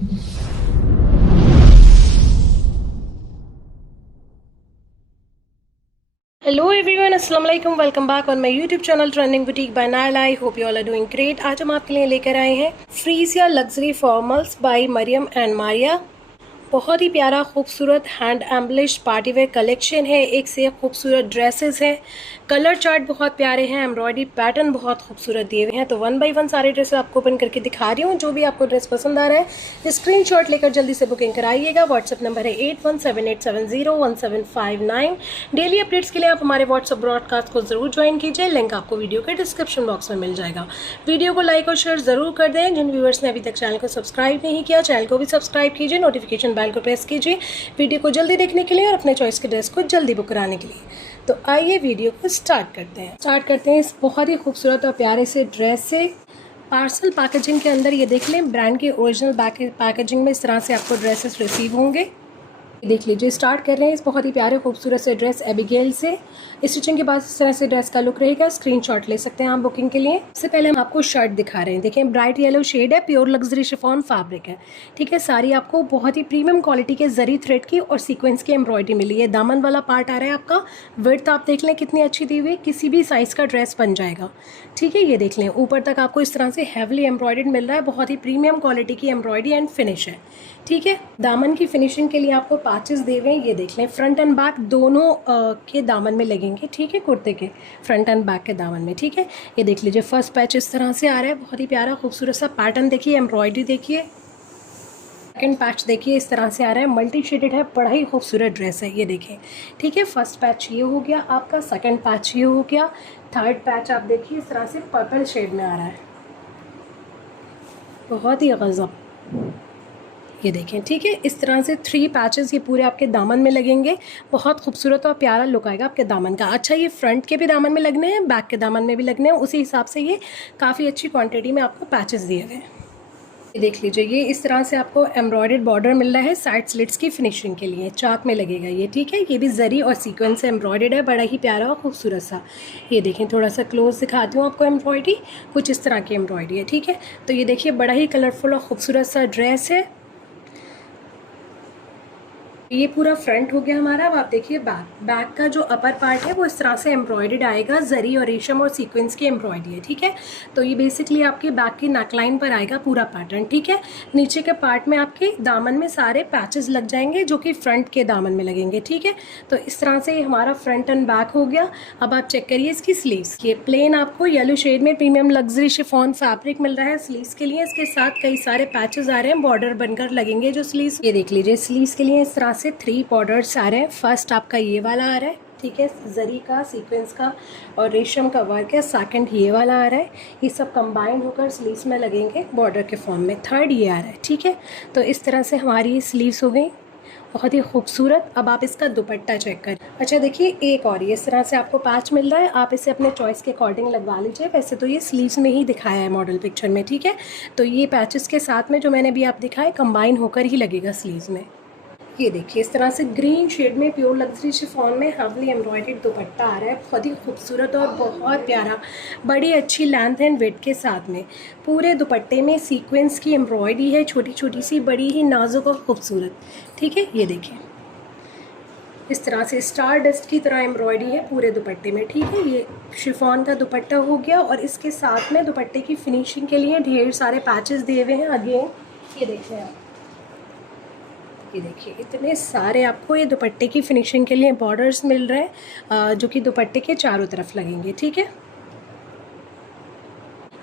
Hello everyone, अस्सलाम वालेकुम, welcome back on my YouTube channel trending boutique by Naila. I hope you all are doing great. आज हम आपके लिए लेकर आए हैं Freesia luxury formals by Maryam and Maria. बहुत ही प्यारा खूबसूरत हैंड एम्बलिश पार्टीवेयर कलेक्शन है। एक से एक खूबसूरत ड्रेसेस हैं, कलर चार्ट बहुत प्यारे हैं, एम्ब्रॉयडरी पैटर्न बहुत खूबसूरत दिए हुए हैं। तो वन बाय वन सारे ड्रेस आपको ओपन करके दिखा रही हूँ। जो भी आपको ड्रेस पसंद आ रहा है स्क्रीनशॉट लेकर जल्दी से बुकिंग कराइएगा। व्हाट्सअप नंबर है 8178701759। डेली अपडेट्स के लिए आप हमारे व्हाट्सअप ब्रॉडकास्ट को जरूर ज्वाइन कीजिए। लिंक आपको वीडियो के डिस्क्रिप्शन बॉक्स में मिल जाएगा। वीडियो को लाइक और शेयर जरूर कर दें। जिन व्यूअर्स ने अभी तक चैनल को सब्सक्राइब नहीं किया, चैनल को भी सब्सक्राइब कीजिए, नोटिफिकेशन बेल को प्रेस कीजिए वीडियो को जल्दी देखने के लिए और अपने चॉइस के ड्रेस को जल्दी बुक कराने के लिए। तो आइए वीडियो को स्टार्ट करते हैं इस बहुत ही खूबसूरत और प्यारे से ड्रेस से। पार्सल पैकेजिंग के अंदर ये देख लें, ब्रांड के ओरिजिनल पैकेजिंग में इस तरह से आपको ड्रेसेस रिसीव होंगे। देख लीजिए, स्टार्ट कर रहे हैं इस बहुत ही प्यारे खूबसूरत से ड्रेस एबिगेल से। स्टिचिंग के बाद इस तरह से ड्रेस का लुक रहेगा। स्क्रीनशॉट ले सकते हैं आप बुकिंग के लिए। सबसे पहले हम आपको शर्ट दिखा रहे हैं। देखें, ब्राइट येलो शेड है, प्योर लग्जरी शिफॉन फैब्रिक है। ठीक है, सारी आपको बहुत ही प्रीमियम क्वालिटी के जरी थ्रेड की और सीक्वेंस की एम्ब्रॉयडरी मिली है। दामन वाला पार्ट आ रहा है आपका। विड्थ आप देख लें कितनी अच्छी दी हुई है, किसी भी साइज़ का ड्रेस बन जाएगा। ठीक है, ये देख लें, ऊपर तक आपको इस तरह से हैवली एम्ब्रॉयडर्ड मिल रहा है। बहुत ही प्रीमियम क्वालिटी की एम्ब्रॉयडरी एंड फिनिश है। ठीक है, दामन की फिनिशिंग के लिए आपको पैचेस दे हुए हैं। ये देख लें, फ्रंट एंड बैक दोनों के दामन में लगेंगे। ठीक है, कुर्ते के फ्रंट एंड बैक के दामन में। ठीक है, ये देख लीजिए, फर्स्ट पैच इस तरह से आ रहा है। बहुत ही प्यारा खूबसूरत सा पैटर्न देखिए, एम्ब्रॉयडरी देखिए। सेकंड पैच देखिए, इस तरह से आ रहा है, मल्टी शेडेड है, बड़ा ही खूबसूरत ड्रेस है। ये देखें, ठीक है, फर्स्ट पैच ये हो गया आपका, सेकंड पैच ये हो गया, थर्ड पैच आप देखिए इस तरह से पर्पल शेड में आ रहा है, बहुत ही गजब। ये देखें, ठीक है, इस तरह से 3 पैचेस ये पूरे आपके दामन में लगेंगे। बहुत खूबसूरत और प्यारा लुक आएगा आपके दामन का। अच्छा, ये फ्रंट के भी दामन में लगने हैं, बैक के दामन में भी लगने हैं, उसी हिसाब से ये काफ़ी अच्छी क्वांटिटी में आपको पैचेस दिए गए हैं। ये देख लीजिए, ये इस तरह से आपको एम्ब्रॉयडर्ड बॉर्डर मिल रहा है साइड स्लिट्स की फिनिशिंग के लिए। चाक में लगेगा ये। ठीक है, ये भी जरी और सीक्वेंस से एम्ब्रॉयडर्ड है, बड़ा ही प्यारा और खूबसूरत सा। ये देखें, थोड़ा सा क्लोज दिखाती हूँ आपको एम्ब्रॉयडरी, कुछ इस तरह की एम्ब्रॉयडरी है। ठीक है, तो ये देखिए, बड़ा ही कलरफुल और खूबसूरत सा ड्रेस है। ये पूरा फ्रंट हो गया हमारा। अब आप देखिए बैक का जो अपर पार्ट है वो इस तरह से एम्ब्रॉयडर्ड आएगा, जरी और रेशम और सीक्वेंस की एम्ब्रॉयडरी है। ठीक है, तो ये बेसिकली आपके बैक की नेकलाइन पर आएगा पूरा पैटर्न। ठीक है, नीचे के पार्ट में आपके दामन में सारे पैचेस लग जाएंगे जो कि फ्रंट के दामन में लगेंगे। ठीक है, तो इस तरह से हमारा फ्रंट एंड बैक हो गया। अब आप चेक करिए इसकी स्लीव्स। ये प्लेन आपको येलो शेड में प्रीमियम लग्जरी शिफॉन फैब्रिक मिल रहा है स्लीव्स के लिए। इसके साथ कई सारे पैचेस आ रहे हैं, बॉर्डर बनकर लगेंगे जो स्लीव्स। ये देख लीजिए, स्लीव्स के लिए इस तरह से 3 बॉर्डर्स आ रहे हैं। फर्स्ट आपका ये वाला आ रहा है, ठीक है, जरी का सीक्वेंस का और रेशम का वर्क है। सेकंड ये वाला आ रहा है, ये सब कंबाइन होकर स्लीव्स में लगेंगे बॉर्डर के फॉर्म में। थर्ड ये आ रहा है। ठीक है, तो इस तरह से हमारी ये स्लीव्स हो गई, बहुत ही खूबसूरत। अब आप इसका दुपट्टा चेक करें। अच्छा देखिए, एक और ये इस तरह से आपको पैच मिल रहा है, आप इसे अपने चॉइस के अकॉर्डिंग लगवा लीजिए। वैसे तो ये स्लीव्स में ही दिखाया है मॉडल पिक्चर में। ठीक है, तो ये पैचेस के साथ में जो मैंने अभी आप दिखाए कंबाइन होकर ही लगेगा स्लीव्स में। ये देखिए, इस तरह से ग्रीन शेड में प्योर लग्जरी शिफॉन में हैवली एम्ब्रॉयडर्ड दुपट्टा आ रहा है, बहुत ही खूबसूरत और बहुत प्यारा, बड़ी अच्छी लेंथ एंड विड्थ के साथ में। पूरे दुपट्टे में सीक्वेंस की एम्ब्रॉयडरी है, छोटी छोटी सी, बड़ी ही नाजुक और खूबसूरत। ठीक है, ये देखें, इस तरह से स्टार डस्ट की तरह एम्ब्रॉयडरी है पूरे दुपट्टे में। ठीक है, ये शिफॉन का दुपट्टा हो गया और इसके साथ में दुपट्टे की फिनिशिंग के लिए ढेर सारे पैचेस दिए हुए हैं। अगेन ये देखें आप, ये देखिए, इतने सारे आपको ये दुपट्टे की फिनिशिंग के लिए बॉर्डर्स मिल रहे हैं जो कि दुपट्टे के चारों तरफ लगेंगे। ठीक है,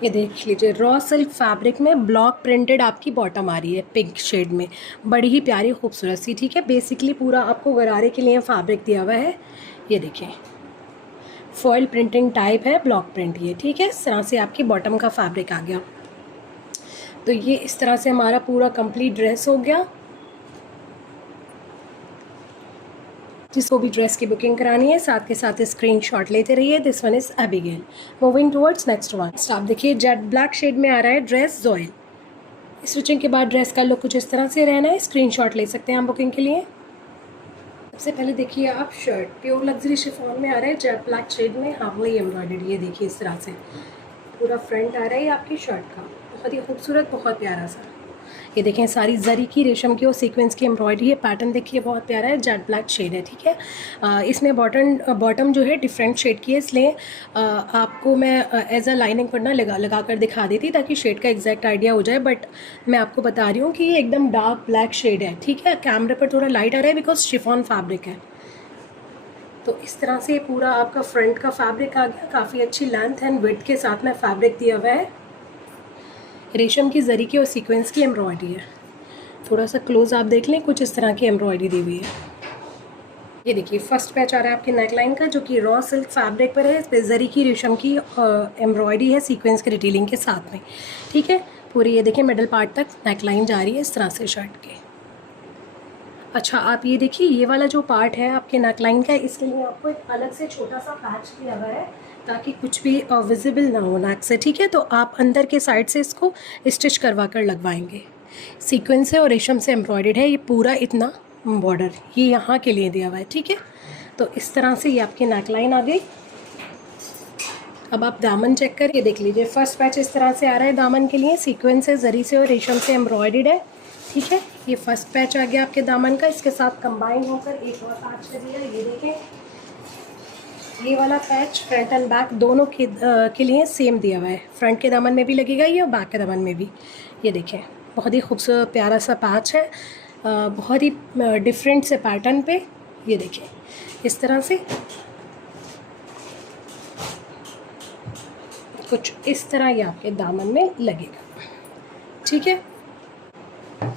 ये देख लीजिए, रॉ सिल्क फैब्रिक में ब्लॉक प्रिंटेड आपकी बॉटम आ रही है पिंक शेड में, बड़ी ही प्यारी खूबसूरत सी। ठीक है, बेसिकली पूरा आपको गरारे के लिए फैब्रिक दिया हुआ है। ये देखिए, फॉयल प्रिंटिंग टाइप है, ब्लॉक प्रिंट ये। ठीक है, इस तरह से आपकी बॉटम का फैब्रिक आ गया। तो ये इस तरह से हमारा पूरा कंप्लीट ड्रेस हो गया। जिसको भी ड्रेस की बुकिंग करानी है साथ के साथ स्क्रीनशॉट लेते रहिए। This one is Abigail. Moving towards next one. आप देखिए, जेट ब्लैक शेड में आ रहा है ड्रेस जोयल। स्टिचिंग के बाद ड्रेस का लुक कुछ इस तरह से रहना है। स्क्रीनशॉट ले सकते हैं आप बुकिंग के लिए। सबसे पहले देखिए आप, शर्ट प्योर लग्जरी शिफॉन में आ रहा है जेट ब्लैक शेड में, हाफली एम्ब्रॉयडर्ड। ये देखिए, इस तरह से पूरा फ्रंट आ रहा है आपकी शर्ट का, बहुत ही खूबसूरत, बहुत प्यारा सा। ये देखें सारी जरी की रेशम की और सीक्वेंस की एम्ब्रॉयडरी है। पैटर्न देखिए बहुत प्यारा है, जेट ब्लैक शेड है, ठीक है। इसमें बॉटम जो है डिफरेंट शेड की है, इसलिए आपको मैं एज अ लाइनिंग पन्ना लगा कर दिखा देती ताकि शेड का एग्जैक्ट आइडिया हो जाए, बट मैं आपको बता रही हूँ कि ये एकदम डार्क ब्लैक शेड है, ठीक है। कैमरे पर थोड़ा लाइट आ रहा है बिकॉज शिफॉन फैब्रिक है। तो इस तरह से पूरा आपका फ्रंट का फैब्रिक आ गया, काफ़ी अच्छी लेंथ एंड विड्थ के साथ में फैब्रिक दिया हुआ है। रेशम की जरी की और सीक्वेंस की एम्ब्रॉयडरी है। थोड़ा सा क्लोज आप देख लें, कुछ इस तरह की एम्ब्रॉयडरी दी हुई है। ये देखिए फर्स्ट पैच आ रहा है आपके नेकलाइन का, जो कि रॉ सिल्क फैब्रिक पर है। इस पर जरी की रेशम की एम्ब्रॉयडरी है सीक्वेंस की डिटेलिंग के साथ में, ठीक है। पूरी ये देखिए मिडल पार्ट तक नेकलाइन जा रही है इस तरह से शर्ट के। अच्छा आप ये देखिए ये वाला जो पार्ट है आपके नेकलाइन का, इसके लिए आपको एक अलग से छोटा सा पैच दिया हुआ है ताकि कुछ भी विजिबल ना हो नेक से, ठीक है। तो आप अंदर के साइड से इसको स्टिच करवा कर लगवाएंगे। सीक्वेंस है और रेशम से एम्ब्रॉयडर्ड है ये पूरा इतना बॉर्डर, ये यहाँ के लिए दिया हुआ है, ठीक है। तो इस तरह से ये आपकी नेकलाइन आ गई। अब आप दामन चेक करके देख लीजिए। फर्स्ट पैच इस तरह से आ रहा है दामन के लिए, सीक्वेंस है जरी से और रेशम से एम्ब्रॉयडर्ड है, ठीक है। ये फर्स्ट पैच आ गया आपके दामन का, इसके साथ कंबाइन होकर एक और पैच कर दिया। ये देखें ये वाला पैच फ्रंट एंड बैक दोनों के लिए सेम दिया हुआ है। फ्रंट के दामन में भी लगेगा ये और बैक के दामन में भी। ये देखें बहुत ही खूबसूरत प्यारा सा पैच है, बहुत ही डिफरेंट से पैटर्न पे। ये देखें इस तरह से कुछ इस तरह ये आपके दामन में लगेगा, ठीक है।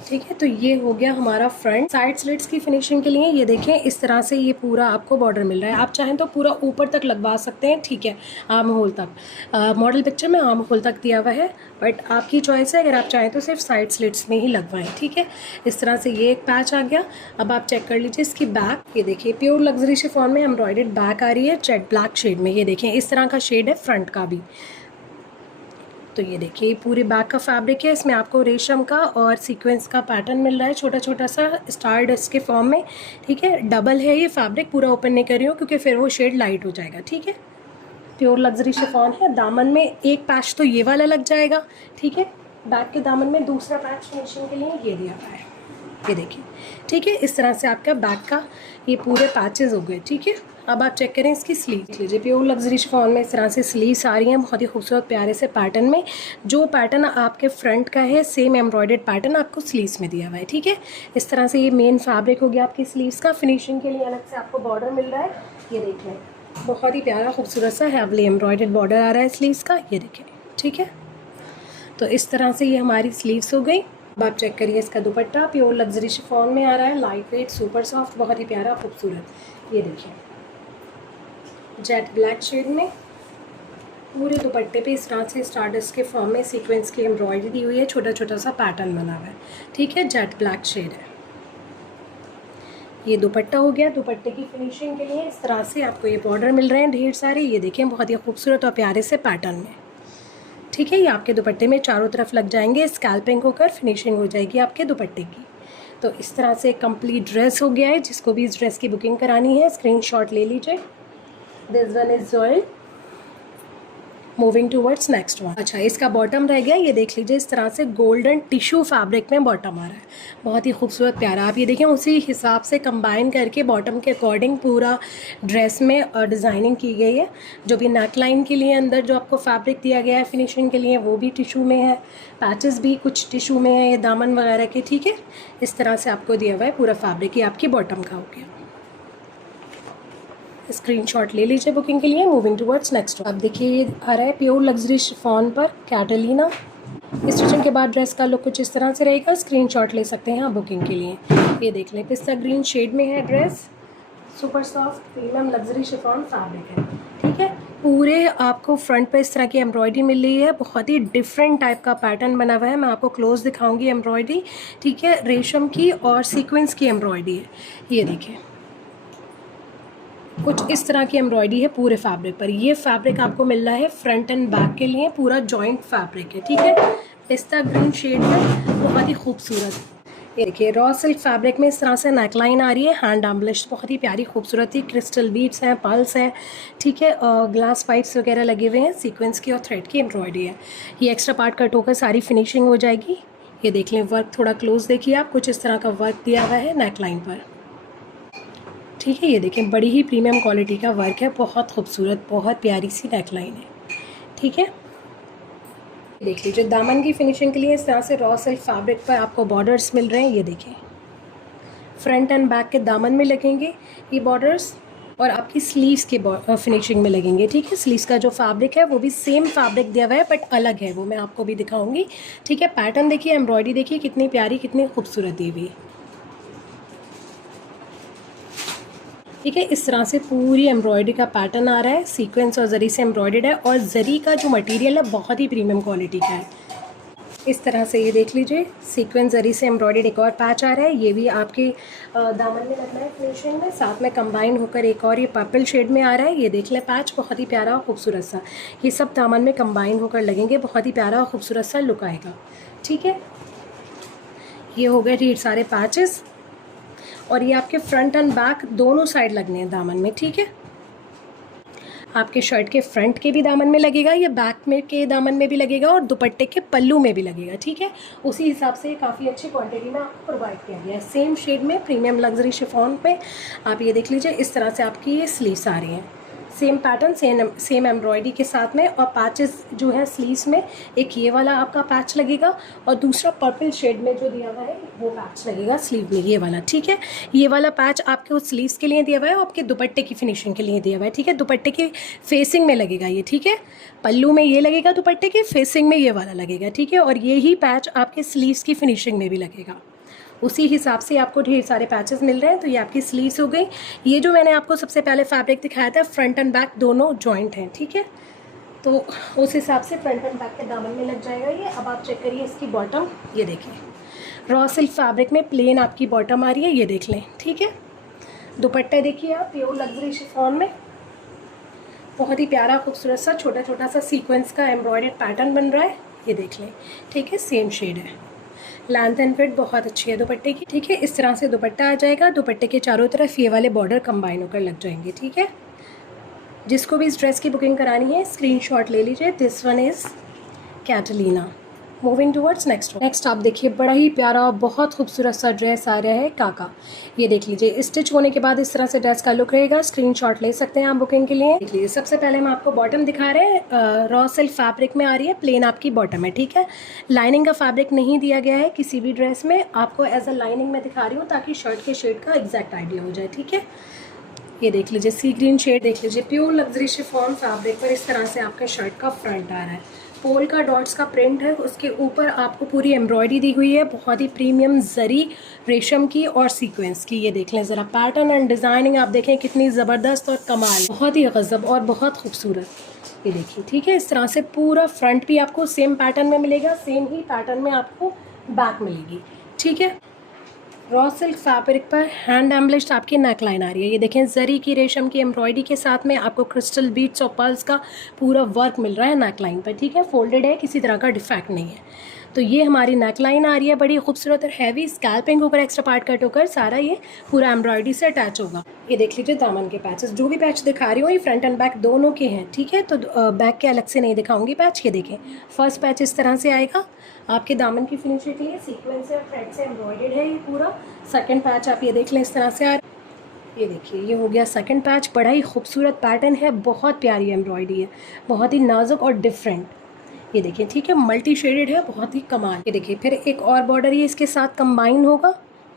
ठीक है, तो ये हो गया हमारा फ्रंट। साइड स्लिट्स की फिनिशिंग के लिए ये देखें इस तरह से ये पूरा आपको बॉर्डर मिल रहा है। आप चाहें तो पूरा ऊपर तक लगवा सकते हैं, ठीक है, आर्म होल तक। मॉडल पिक्चर में आर्म होल तक दिया हुआ है, बट आपकी चॉइस है। अगर आप चाहें तो सिर्फ साइड स्लिट्स में ही लगवाएं, ठीक है। इस तरह से ये एक पैच आ गया। अब आप चेक कर लीजिए इसकी बैक। ये देखिए प्योर लग्जरी शिफॉन में एम्ब्रॉयडर्ड बैक आ रही है जेट ब्लैक शेड में। ये देखें इस तरह का शेड है फ्रंट का भी। तो ये देखिए ये पूरे बैक का फैब्रिक है, इसमें आपको रेशम का और सीक्वेंस का पैटर्न मिल रहा है छोटा छोटा सा स्टार डस्ट के फॉर्म में, ठीक है। डबल है ये फैब्रिक, पूरा ओपन नहीं कर रही हूँ क्योंकि फिर वो शेड लाइट हो जाएगा, ठीक है। प्योर लग्जरी शिफॉन है। दामन में एक पैच तो ये वाला लग जाएगा, ठीक है। बैक के दामन में दूसरा पैच फिनिशिंग के लिए ये दिया हुआ है, ये देखिए, ठीक है। इस तरह से आपका बैक का ये पूरे पैचेस हो गए, ठीक है। अब आप चेक करें इसकी स्लीव लीजिए। प्योर लग्जरी शिफॉन में इस तरह से स्लीव्स आ रही हैं बहुत ही खूबसूरत प्यारे से पैटर्न में। जो पैटर्न आपके फ्रंट का है सेम एम्ब्रॉयडर्ड पैटर्न आपको स्लीव्स में दिया हुआ है, ठीक है। इस तरह से ये मेन फैब्रिक हो गया आपकी स्लीव्स का। फिनिशिंग के लिए अलग से आपको बॉर्डर मिल रहा है, ये देख लें, बहुत ही प्यारा खूबसूरत सा हैवली एम्ब्रॉयडर्ड बॉर्डर आ रहा है स्लीव्स का, ये देखें, ठीक है। तो इस तरह से ये हमारी स्लीव्स हो गई। अब आप चेक करिए इसका दुपट्टा प्योर लग्जरी शिफॉन में आ रहा है, लाइट वेट सुपर सॉफ्ट, बहुत ही प्यारा खूबसूरत। ये देखिए जेट ब्लैक शेड में पूरे दुपट्टे पे इस तरह से स्टारडस्ट के फॉर्म में सीक्वेंस की एम्ब्रॉयडरी दी हुई है, छोटा छोटा सा पैटर्न बना हुआ है, ठीक है। जेट ब्लैक शेड है। ये दुपट्टा हो गया। दुपट्टे की फिनिशिंग के लिए इस तरह से आपको ये बॉर्डर मिल रहे हैं ढेर सारे, ये देखें बहुत ही खूबसूरत और प्यारे से पैटर्न में, ठीक है। ये आपके दुपट्टे में चारों तरफ लग जाएंगे, स्कैल्पिंग होकर फिनिशिंग हो जाएगी आपके दुपट्टे की। तो इस तरह से कंप्लीट ड्रेस हो गया है। जिसको भी इस ड्रेस की बुकिंग करानी है स्क्रीनशॉट ले लीजिए। This one is oil. Moving towards next one. अच्छा इसका बॉटम रह गया, ये देख लीजिए इस तरह से गोल्डन टिश्यू फैब्रिक में बॉटम आ रहा है, बहुत ही खूबसूरत प्यारा। आप ये देखें उसी हिसाब से कंबाइन करके बॉटम के अकॉर्डिंग पूरा ड्रेस में डिज़ाइनिंग की गई है। जो भी नेक लाइन के लिए अंदर जो आपको फैब्रिक दिया गया है फिनिशिंग के लिए वो भी टिश्यू में है, पैचेस भी कुछ टिश्यू में है, ये दामन वगैरह के, ठीक है। इस तरह से आपको दिया हुआ है पूरा फैब्रिक, ये आपकी बॉटम का हो गया। स्क्रीनशॉट ले लीजिए बुकिंग के लिए। Moving towards next. अब देखिए ये आ रहा है प्योर लग्जरी शिफॉन पर कैटलीना। स्टिचिंग के बाद ड्रेस का लुक कुछ इस तरह से रहेगा। स्क्रीनशॉट ले सकते हैं आप बुकिंग के लिए। ये देख लें पिस्ता ग्रीन शेड में है dress, super soft premium luxury chiffon fabric है, ठीक है। पूरे आपको फ्रंट पे इस तरह की एम्ब्रॉयडरी मिल रही है, बहुत ही डिफरेंट टाइप का पैटर्न बना हुआ है। मैं आपको क्लोज दिखाऊंगी एम्ब्रॉयडरी, ठीक है। रेशम की और सीक्वेंस की एम्ब्रॉयडरी है, ये देखिए कुछ इस तरह की एम्ब्रॉयडरी है पूरे फैब्रिक पर। ये फैब्रिक आपको मिल रहा है फ्रंट एंड बैक के लिए, पूरा जॉइंट फैब्रिक है, ठीक है। पिस्ता ग्रीन शेड में बहुत ही खूबसूरत। ये देखिए रॉ सिल्क फैब्रिक में इस तरह से नेकलाइन आ रही है, हैंड एम्बलिश्ड, बहुत ही प्यारी खूबसूरत ही। क्रिस्टल बीड्स हैं, पल्स हैं, ठीक है। ग्लास पाइप्स वगैरह लगे हुए हैं, सीक्वेंस की और थ्रेड की एम्ब्रॉयडरी है। ये एक्स्ट्रा पार्ट कट होकर सारी फिनिशिंग हो जाएगी। ये देख लें, वर्क थोड़ा क्लोज देखिए आप, कुछ इस तरह का वर्क दिया हुआ है नेक लाइन पर। ठीक है, ये देखें बड़ी ही प्रीमियम क्वालिटी का वर्क है, बहुत खूबसूरत, बहुत प्यारी सी नेक लाइन है। ठीक है, देख लीजिए दामन की फिनिशिंग के लिए इस तरह से रॉ सिल्क फैब्रिक पर आपको बॉर्डर्स मिल रहे हैं। ये देखें फ्रंट एंड बैक के दामन में लगेंगे ये बॉर्डर्स, और आपकी स्लीव्स के फिनिशिंग में लगेंगे। ठीक है, स्लीव्स का जो फैब्रिक है वो भी सेम फैब्रिक दिया हुआ है बट अलग है, वो मैं आपको भी दिखाऊंगी। ठीक है, पैटर्न देखिए, एम्ब्रॉयडरी देखिए कितनी प्यारी, कितनी खूबसूरत दी हुई। ठीक है, इस तरह से पूरी एम्ब्रॉयडरी का पैटर्न आ रहा है, सीक्वेंस और जरी से एम्ब्रॉयडर्ड है, और जरी का जो मटेरियल है बहुत ही प्रीमियम क्वालिटी का है। इस तरह से ये देख लीजिए, सीक्वेंस जरी से एम्ब्रॉयडर्ड एक और पैच आ रहा है, ये भी आपके दामन में लगना है फिनिशिंग में, साथ में कंबाइन होकर एक और ये पर्पल शेड में आ रहा है। ये देख लें पैच, बहुत ही प्यारा और खूबसूरत सा, ये सब दामन में कंबाइन होकर लगेंगे, बहुत ही प्यारा और खूबसूरत सा लुक आएगा। ठीक है, ये हो गए ढेर सारे पैचेस, और ये आपके फ्रंट एंड बैक दोनों साइड लगने हैं दामन में। ठीक है, आपके शर्ट के फ्रंट के भी दामन में लगेगा, या बैक में के दामन में भी लगेगा, और दुपट्टे के पल्लू में भी लगेगा। ठीक है, उसी हिसाब से काफ़ी अच्छी क्वांटिटी में आपको प्रोवाइड किया गया है, सेम शेड में प्रीमियम लग्जरी शिफॉन पे। आप ये देख लीजिए, इस तरह से आपकी ये स्लीव्स आ रही हैं, सेम पैटर्न, सेम एम्ब्रॉयडरी के साथ में, और पैचेस जो है स्लीव्स में, एक ये वाला आपका पैच लगेगा, और दूसरा पर्पल शेड में जो दिया हुआ है वो पैच लगेगा स्लीव में, ये वाला। ठीक है, ये वाला पैच आपके उस स्लीव्स के लिए दिया हुआ है, और आपके दुपट्टे की फिनिशिंग के लिए दिया हुआ है। ठीक है, दुपट्टे की फेसिंग में लगेगा ये। ठीक है, पल्लू में ये लगेगा, दुपट्टे के फेसिंग में ये वाला लगेगा। ठीक है, और यही पैच आपके स्लीव्स की फिनिशिंग में भी लगेगा, उसी हिसाब से आपको ढेर सारे पैचेस मिल रहे हैं। तो ये आपकी स्लीव्स हो गई। ये जो मैंने आपको सबसे पहले फैब्रिक दिखाया था, फ्रंट एंड बैक दोनों जॉइंट हैं। ठीक है, तो उस हिसाब से फ्रंट एंड बैक के दामन में लग जाएगा ये। अब आप चेक करिए इसकी बॉटम, ये देखिए रॉ सिल्क फैब्रिक में प्लेन आपकी बॉटम आ रही है, ये देख लें। ठीक है, दुपट्टा देखिए आप, प्योर लग्जरी शिफॉन में, बहुत ही प्यारा खूबसूरत सा छोटा छोटा सा सीक्वेंस का एम्ब्रॉयडर्ड पैटर्न बन रहा है, ये देख लें। ठीक है, सेम शेड है, लेंथ एंड फिट बहुत अच्छी है दुपट्टे की। ठीक है, इस तरह से दुपट्टा आ जाएगा, दुपट्टे के चारों तरफ ये वाले बॉर्डर कंबाइन होकर लग जाएंगे। ठीक है, जिसको भी इस ड्रेस की बुकिंग करानी है स्क्रीनशॉट ले लीजिए। This one is Catalina. Moving towards next आप देखिए, बड़ा ही प्यारा और बहुत खूबसूरत सा ड्रेस आ रहा है काका। ये देख लीजिए, स्टिच होने के बाद इस तरह से ड्रेस का लुक रहेगा। स्क्रीनशॉट ले सकते हैं आप बुकिंग के लिए। देख लीजिए, सबसे पहले हम आपको बॉटम दिखा रहे हैं, रॉ सिल्क फैब्रिक में आ रही है, प्लेन आपकी बॉटम है। ठीक है, लाइनिंग का फैब्रिक नहीं दिया गया है किसी भी ड्रेस में, आपको एज अ लाइनिंग में दिखा रही हूँ ताकि शर्ट के शेड का एग्जैक्ट आइडिया हो जाए। ठीक है, ये देख लीजिए सी ग्रीन शेड, देख लीजिए प्योर लग्जरी शिफॉन फैब्रिक पर इस तरह से आपके शर्ट का फ्रंट आ रहा है। पोल का डॉट्स का प्रिंट है, उसके ऊपर आपको पूरी एम्ब्रॉयडरी दी हुई है, बहुत ही प्रीमियम जरी रेशम की और सीक्वेंस की। ये देख लें ज़रा पैटर्न एंड डिज़ाइनिंग, आप देखें कितनी ज़बरदस्त और कमाल, बहुत ही गज़ब और बहुत खूबसूरत। ये देखिए, ठीक है, इस तरह से पूरा फ्रंट भी आपको सेम पैटर्न में मिलेगा, सेम ही पैटर्न में आपको बैक मिलेगी। ठीक है, रॉ सिल्क फैब्रिक पर हैंड एम्बलिश्ड आपकी नेक लाइन आ रही है। ये देखें, जरी की रेशम की एम्ब्रॉयडरी के साथ में आपको क्रिस्टल बीट्स और पर्ल्स का पूरा वर्क मिल रहा है नेक लाइन पर। ठीक है, फोल्डेड है, किसी तरह का डिफेक्ट नहीं है। तो ये हमारी नेक लाइन आ रही है, बड़ी खूबसूरत और हैवी, स्कैल्पिंग ऊपर एक्स्ट्रा पार्ट कट होकर सारा ये पूरा एम्ब्रॉयडरी से अटैच होगा। ये देख लीजिए दामन के पैचेस, जो भी पैच दिखा रही हूँ ये फ्रंट एंड बैक दोनों के हैं। ठीक है, तो बैक के अलग से नहीं दिखाऊंगी पैच। ये देखें, फर्स्ट पैच इस तरह से आएगा, आपके दामन की फिनिशिंग के लिए सीक्वेंस से और थ्रेड से एम्ब्रॉयडर्ड है ये पूरा। सेकंड पैच आप ये देख लें, इस तरह से ये देखिए, ये हो गया सेकंड पैच। बड़ा ही खूबसूरत पैटर्न है, बहुत प्यारी एम्ब्रॉयडरी है, बहुत ही नाजुक और डिफरेंट। ये देखिए, ठीक है, मल्टी शेडेड है, बहुत ही कमाल। ये देखिए, फिर एक और बॉर्डर ये इसके साथ कंबाइन होगा,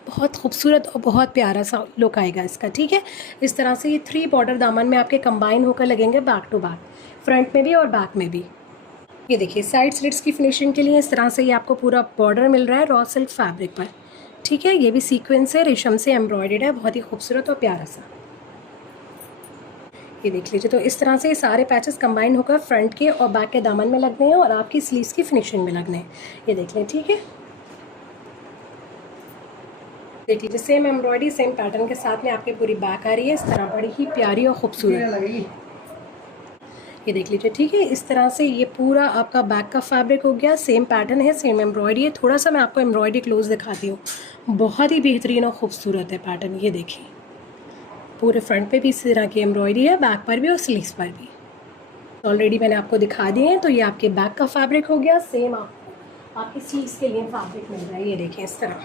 बहुत खूबसूरत और बहुत प्यारा सा लुक आएगा इसका। ठीक है, इस तरह से ये 3 बॉर्डर दामन में आपके कंबाइन होकर लगेंगे, बैक टू बैक, फ्रंट में भी और बैक में भी। ये देखिए, साइड स्लिट्स की फिनिशिंग के लिए इस तरह से ये आपको पूरा बॉर्डर मिल रहा है रॉ सिल्क फैब्रिक पर। ठीक है, ये भी सीक्वेंस है, रेशम से एम्ब्रॉयडर्ड है, बहुत ही खूबसूरत और प्यारा सा। ये देख लीजिए, तो इस तरह से ये सारे पैचेस कंबाइन होकर फ्रंट के और बैक के दामन में लगने हैं और आपकी स्लीव्स की फिनिशिंग में लगने हैं। ये देख लें। ठीक है, देख लीजिए, सेम एम्ब्रॉयडरी सेम पैटर्न के साथ में आपकी पूरी बैक आ रही है, इस तरह बड़ी ही प्यारी और खूबसूरत। ये देख लीजिए, ठीक है, इस तरह से ये पूरा आपका बैक का फैब्रिक हो गया, सेम पैटर्न है, सेम एम्ब्रॉयडरी है। थोड़ा सा मैं आपको एम्ब्रॉयडरी क्लोज दिखाती हूँ, बहुत ही बेहतरीन और खूबसूरत है पैटर्न। ये देखिए, पूरे फ्रंट पे भी इस तरह की एम्ब्रॉयडरी है, बैक पर भी और स्लीव्स पर भी। ऑलरेडी मैंने आपको दिखा दिए हैं। तो ये आपके बैक का फैब्रिक हो गया, सेम आपको आपकी स्लीव्स के लिए फैब्रिक मिल रहा है, ये देखें इस तरह।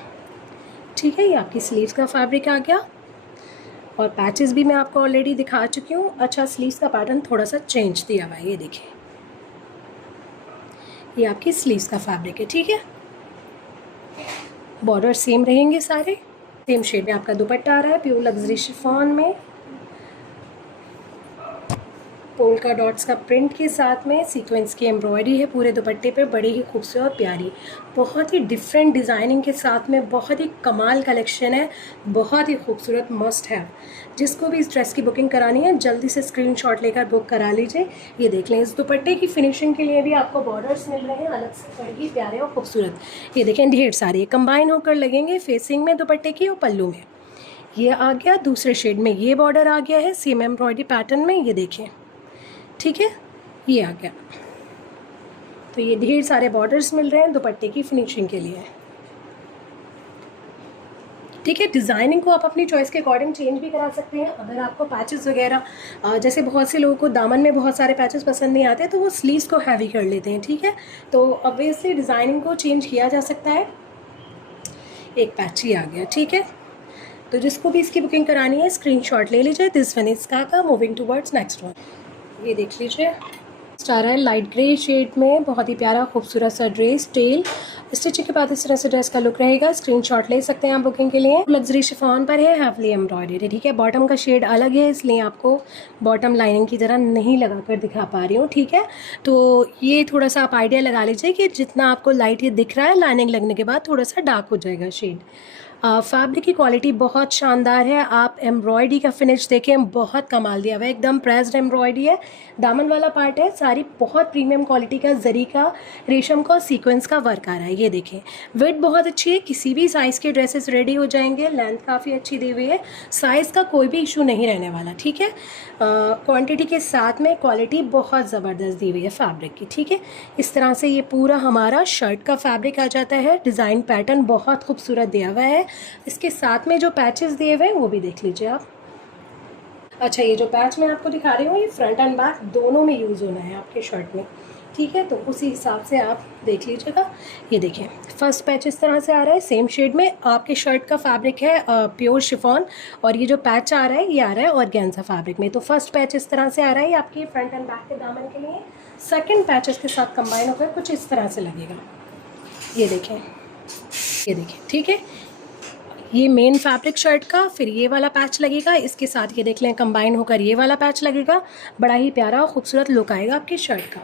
ठीक है, ये आपकी स्लीव्स का फैब्रिक आ गया और पैचेस भी मैं आपको ऑलरेडी दिखा चुकी हूँ। अच्छा, स्लीव्स का पैटर्न थोड़ा सा चेंज दिया हुआ है, ये देखिए, ये आपकी स्लीव्स का फैब्रिक है। ठीक है, बॉर्डर सेम रहेंगे सारे, सेम शेड में आपका दुपट्टा आ रहा है, प्योर लग्जरी शिफॉन में पोल्का डॉट्स का प्रिंट के साथ में सीक्वेंस की एम्ब्रॉयडरी है पूरे दुपट्टे पे, बड़ी ही खूबसूरत और प्यारी, बहुत ही डिफरेंट डिज़ाइनिंग के साथ में बहुत ही कमाल कलेक्शन है, बहुत ही खूबसूरत, मस्ट है। जिसको भी इस ड्रेस की बुकिंग करानी है जल्दी से स्क्रीनशॉट लेकर बुक करा लीजिए। ये देख लें, इस दुपट्टे की फिनिशिंग के लिए भी आपको बॉर्डर्स मिल रहे हैं अलग से, बड़ी ही प्यारे और खूबसूरत। ये देखें, ढेर सारे कंबाइन होकर लगेंगे फेसिंग में दुपट्टे की और पल्लू में। ये आ गया दूसरे शेड में, ये बॉर्डर आ गया है सेम एम्ब्रॉयडरी पैटर्न में, ये देखें। ठीक है, ये आ गया। तो ये ढेर सारे बॉर्डर्स मिल रहे हैं दुपट्टे की फिनिशिंग के लिए। ठीक है, डिज़ाइनिंग को आप अपनी चॉइस के अकॉर्डिंग चेंज भी करा सकते हैं। अगर आपको पैचेस वगैरह जैसे बहुत से लोगों को दामन में बहुत सारे पैचेस पसंद नहीं आते तो वो स्लीव्स को हैवी कर लेते हैं। ठीक है, तो ऑब्वियसली डिज़ाइनिंग को चेंज किया जा सकता है। एक पैच ही आ गया। ठीक है, तो जिसको भी इसकी बुकिंग करानी है स्क्रीनशॉट ले लीजिए। दिस वन इज काका, मूविंग टूवर्ड्स नेक्स्ट वन। ये देख लीजिए, स्टार है लाइट ग्रे शेड में, बहुत ही प्यारा खूबसूरत सा ड्रेस, टेल स्टिचिंग के बाद इस तरह से ड्रेस का लुक रहेगा। स्क्रीनशॉट ले सकते हैं आप बुकिंग के लिए। लग्जरी शिफॉन पर है, हैवली एम्ब्रॉयडरी। ठीक है, बॉटम का शेड अलग है इसलिए आपको बॉटम लाइनिंग की तरह नहीं लगा कर दिखा पा रही हूँ। ठीक है, तो ये थोड़ा सा आप आइडिया लगा लीजिए कि जितना आपको लाइट ये दिख रहा है लाइनिंग लगने के बाद थोड़ा सा डार्क हो जाएगा शेड। फैब्रिक की क्वालिटी बहुत शानदार है। आप एम्ब्रॉयडरी का फिनिश देखें, बहुत कमाल दिया हुआ है, एकदम प्रेस्ड एम्ब्रॉयडरी है। दामन वाला पार्ट है, सारी बहुत प्रीमियम क्वालिटी का जरी का, रेशम का, सीक्वेंस का वर्क आ रहा है। ये देखें, विड्थ बहुत अच्छी है, किसी भी साइज़ के ड्रेसेस रेडी हो जाएंगे। लेंथ काफ़ी अच्छी दी हुई है, साइज़ का कोई भी इशू नहीं रहने वाला। ठीक है, क्वांटिटी के साथ में क्वालिटी बहुत ज़बरदस्त दी हुई है फैब्रिक की। ठीक है, इस तरह से ये पूरा हमारा शर्ट का फैब्रिक आ जाता है। डिज़ाइन पैटर्न बहुत खूबसूरत दिया हुआ है। इसके साथ में जो पैचेस दिए हुए हैं वो भी देख लीजिए आप। अच्छा, ये जो पैच मैं आपको दिखा रही हूँ ये फ्रंट एंड बैक दोनों में यूज़ होना है आपके शर्ट में। ठीक है, तो उसी हिसाब से आप देख लीजिएगा। ये देखें, फर्स्ट पैच इस तरह से आ रहा है, सेम शेड में आपके शर्ट का फैब्रिक है प्योर शिफॉन, और ये जो पैच आ रहा है ये आ रहा है ऑर्गेन्जा फैब्रिक में। तो फर्स्ट पैच इस तरह से आ रहा है आपके फ्रंट एंड बैक के दामन के लिए। सेकेंड पैच इसके साथ कंबाइन होकर कुछ इस तरह से लगेगा। ये देखें, ये देखें। ठीक है, ये मेन फैब्रिक शर्ट का, फिर ये वाला पैच लगेगा, इसके साथ ये देख लें कंबाइन होकर ये वाला पैच लगेगा। बड़ा ही प्यारा और खूबसूरत लुक आएगा आपकी शर्ट का।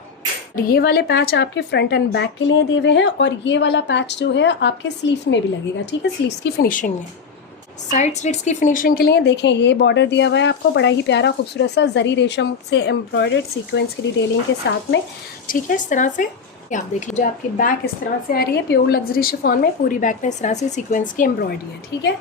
ये वाले पैच आपके फ्रंट एंड बैक के लिए दिए हुए हैं और ये वाला पैच जो है आपके स्लीव में भी लगेगा। ठीक है, स्लीव्स की फिनिशिंग में। साइड स्लिट्स की फिनिशिंग के लिए देखें, ये बॉर्डर दिया हुआ है आपको, बड़ा ही प्यारा खूबसूरत सा जरी रेशम से एम्ब्रॉयडर्ड सीक्वेंस की डिटेलिंग के साथ में। ठीक है, इस तरह से आप देख लीजिए, आपकी बैक इस तरह से आ रही है प्योर लग्जरी शिफॉन में, पूरी बैक में इस तरह से सीक्वेंस की एम्ब्रॉयडरी है। ठीक है,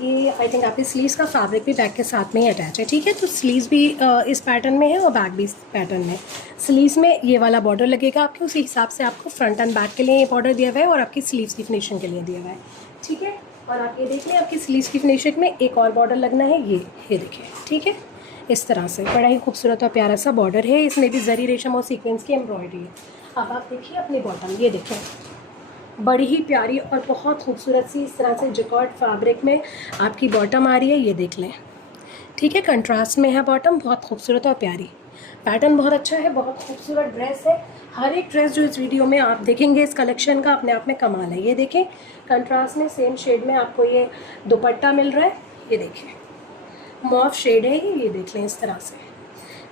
ये आई थिंक आपके स्लीव्स का फैब्रिक भी बैक के साथ में ही अटैच है। ठीक है, तो स्लीव्स भी इस पैटर्न में है और बैक भी इस पैटर्न में। स्लीव्स में ये वाला बॉर्डर लगेगा आपके, उसी हिसाब से आपको फ्रंट एंड बैक के लिए ये बॉर्डर दिया हुआ है और आपकी स्लीव्स की फिनिशिंग के लिए दिया हुआ है। ठीक है, और आप ये देख लें, आपकी स्लीव्स की फिनिशिंग में एक और बॉर्डर लगना है, ये देखिए। ठीक है, इस तरह से बड़ा ही खूबसूरत और प्यारा सा बॉर्डर है, इसमें भी जरी रेशम और सीक्वेंस की एम्ब्रॉयडरी है। अब आप देखिए अपनी बॉटम, ये देखें, बड़ी ही प्यारी और बहुत खूबसूरत सी इस तरह से जिकॉर्ड फैब्रिक में आपकी बॉटम आ रही है, ये देख लें। ठीक है, कंट्रास्ट में है बॉटम, बहुत खूबसूरत और प्यारी, पैटर्न बहुत अच्छा है, बहुत खूबसूरत ड्रेस है। हर एक ड्रेस जो इस वीडियो में आप देखेंगे इस कलेक्शन का अपने आप में कमाल है। ये देखें, कंट्रास्ट में सेम शेड में आपको ये दुपट्टा मिल रहा है, ये देखें मॉफ शेड है ये देख लें, इस तरह से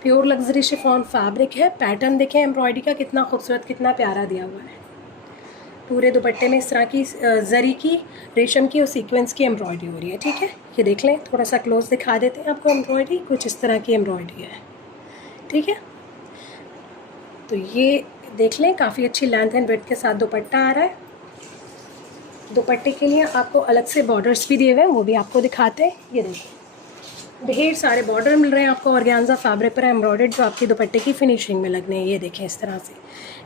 प्योर लग्जरी शिफॉन फैब्रिक है। पैटर्न देखें एम्ब्रॉयडरी का कितना खूबसूरत, कितना प्यारा दिया हुआ है। पूरे दुपट्टे में इस तरह की जरी की, रेशम की और सीक्वेंस की एम्ब्रॉयडरी हो रही है। ठीक है, ये देख लें, थोड़ा सा क्लोज दिखा देते हैं आपको एम्ब्रॉयडरी, कुछ इस तरह की एम्ब्रॉयडरी है। ठीक है, तो ये देख लें, काफ़ी अच्छी लेंथ एंड विड्थ के साथ दुपट्टा आ रहा है। दुपट्टे के लिए आपको अलग से बॉर्डर्स भी दिए हुए हैं, वो भी आपको दिखाते हैं। ये देखिए, ढेर सारे बॉर्डर मिल रहे हैं आपको ऑर्गेन्जा फैब्रिक पर एम्ब्रॉयडर्ड, जो आपकी दुपट्टे की फिनिशिंग में लगने हैं। ये देखें, इस तरह से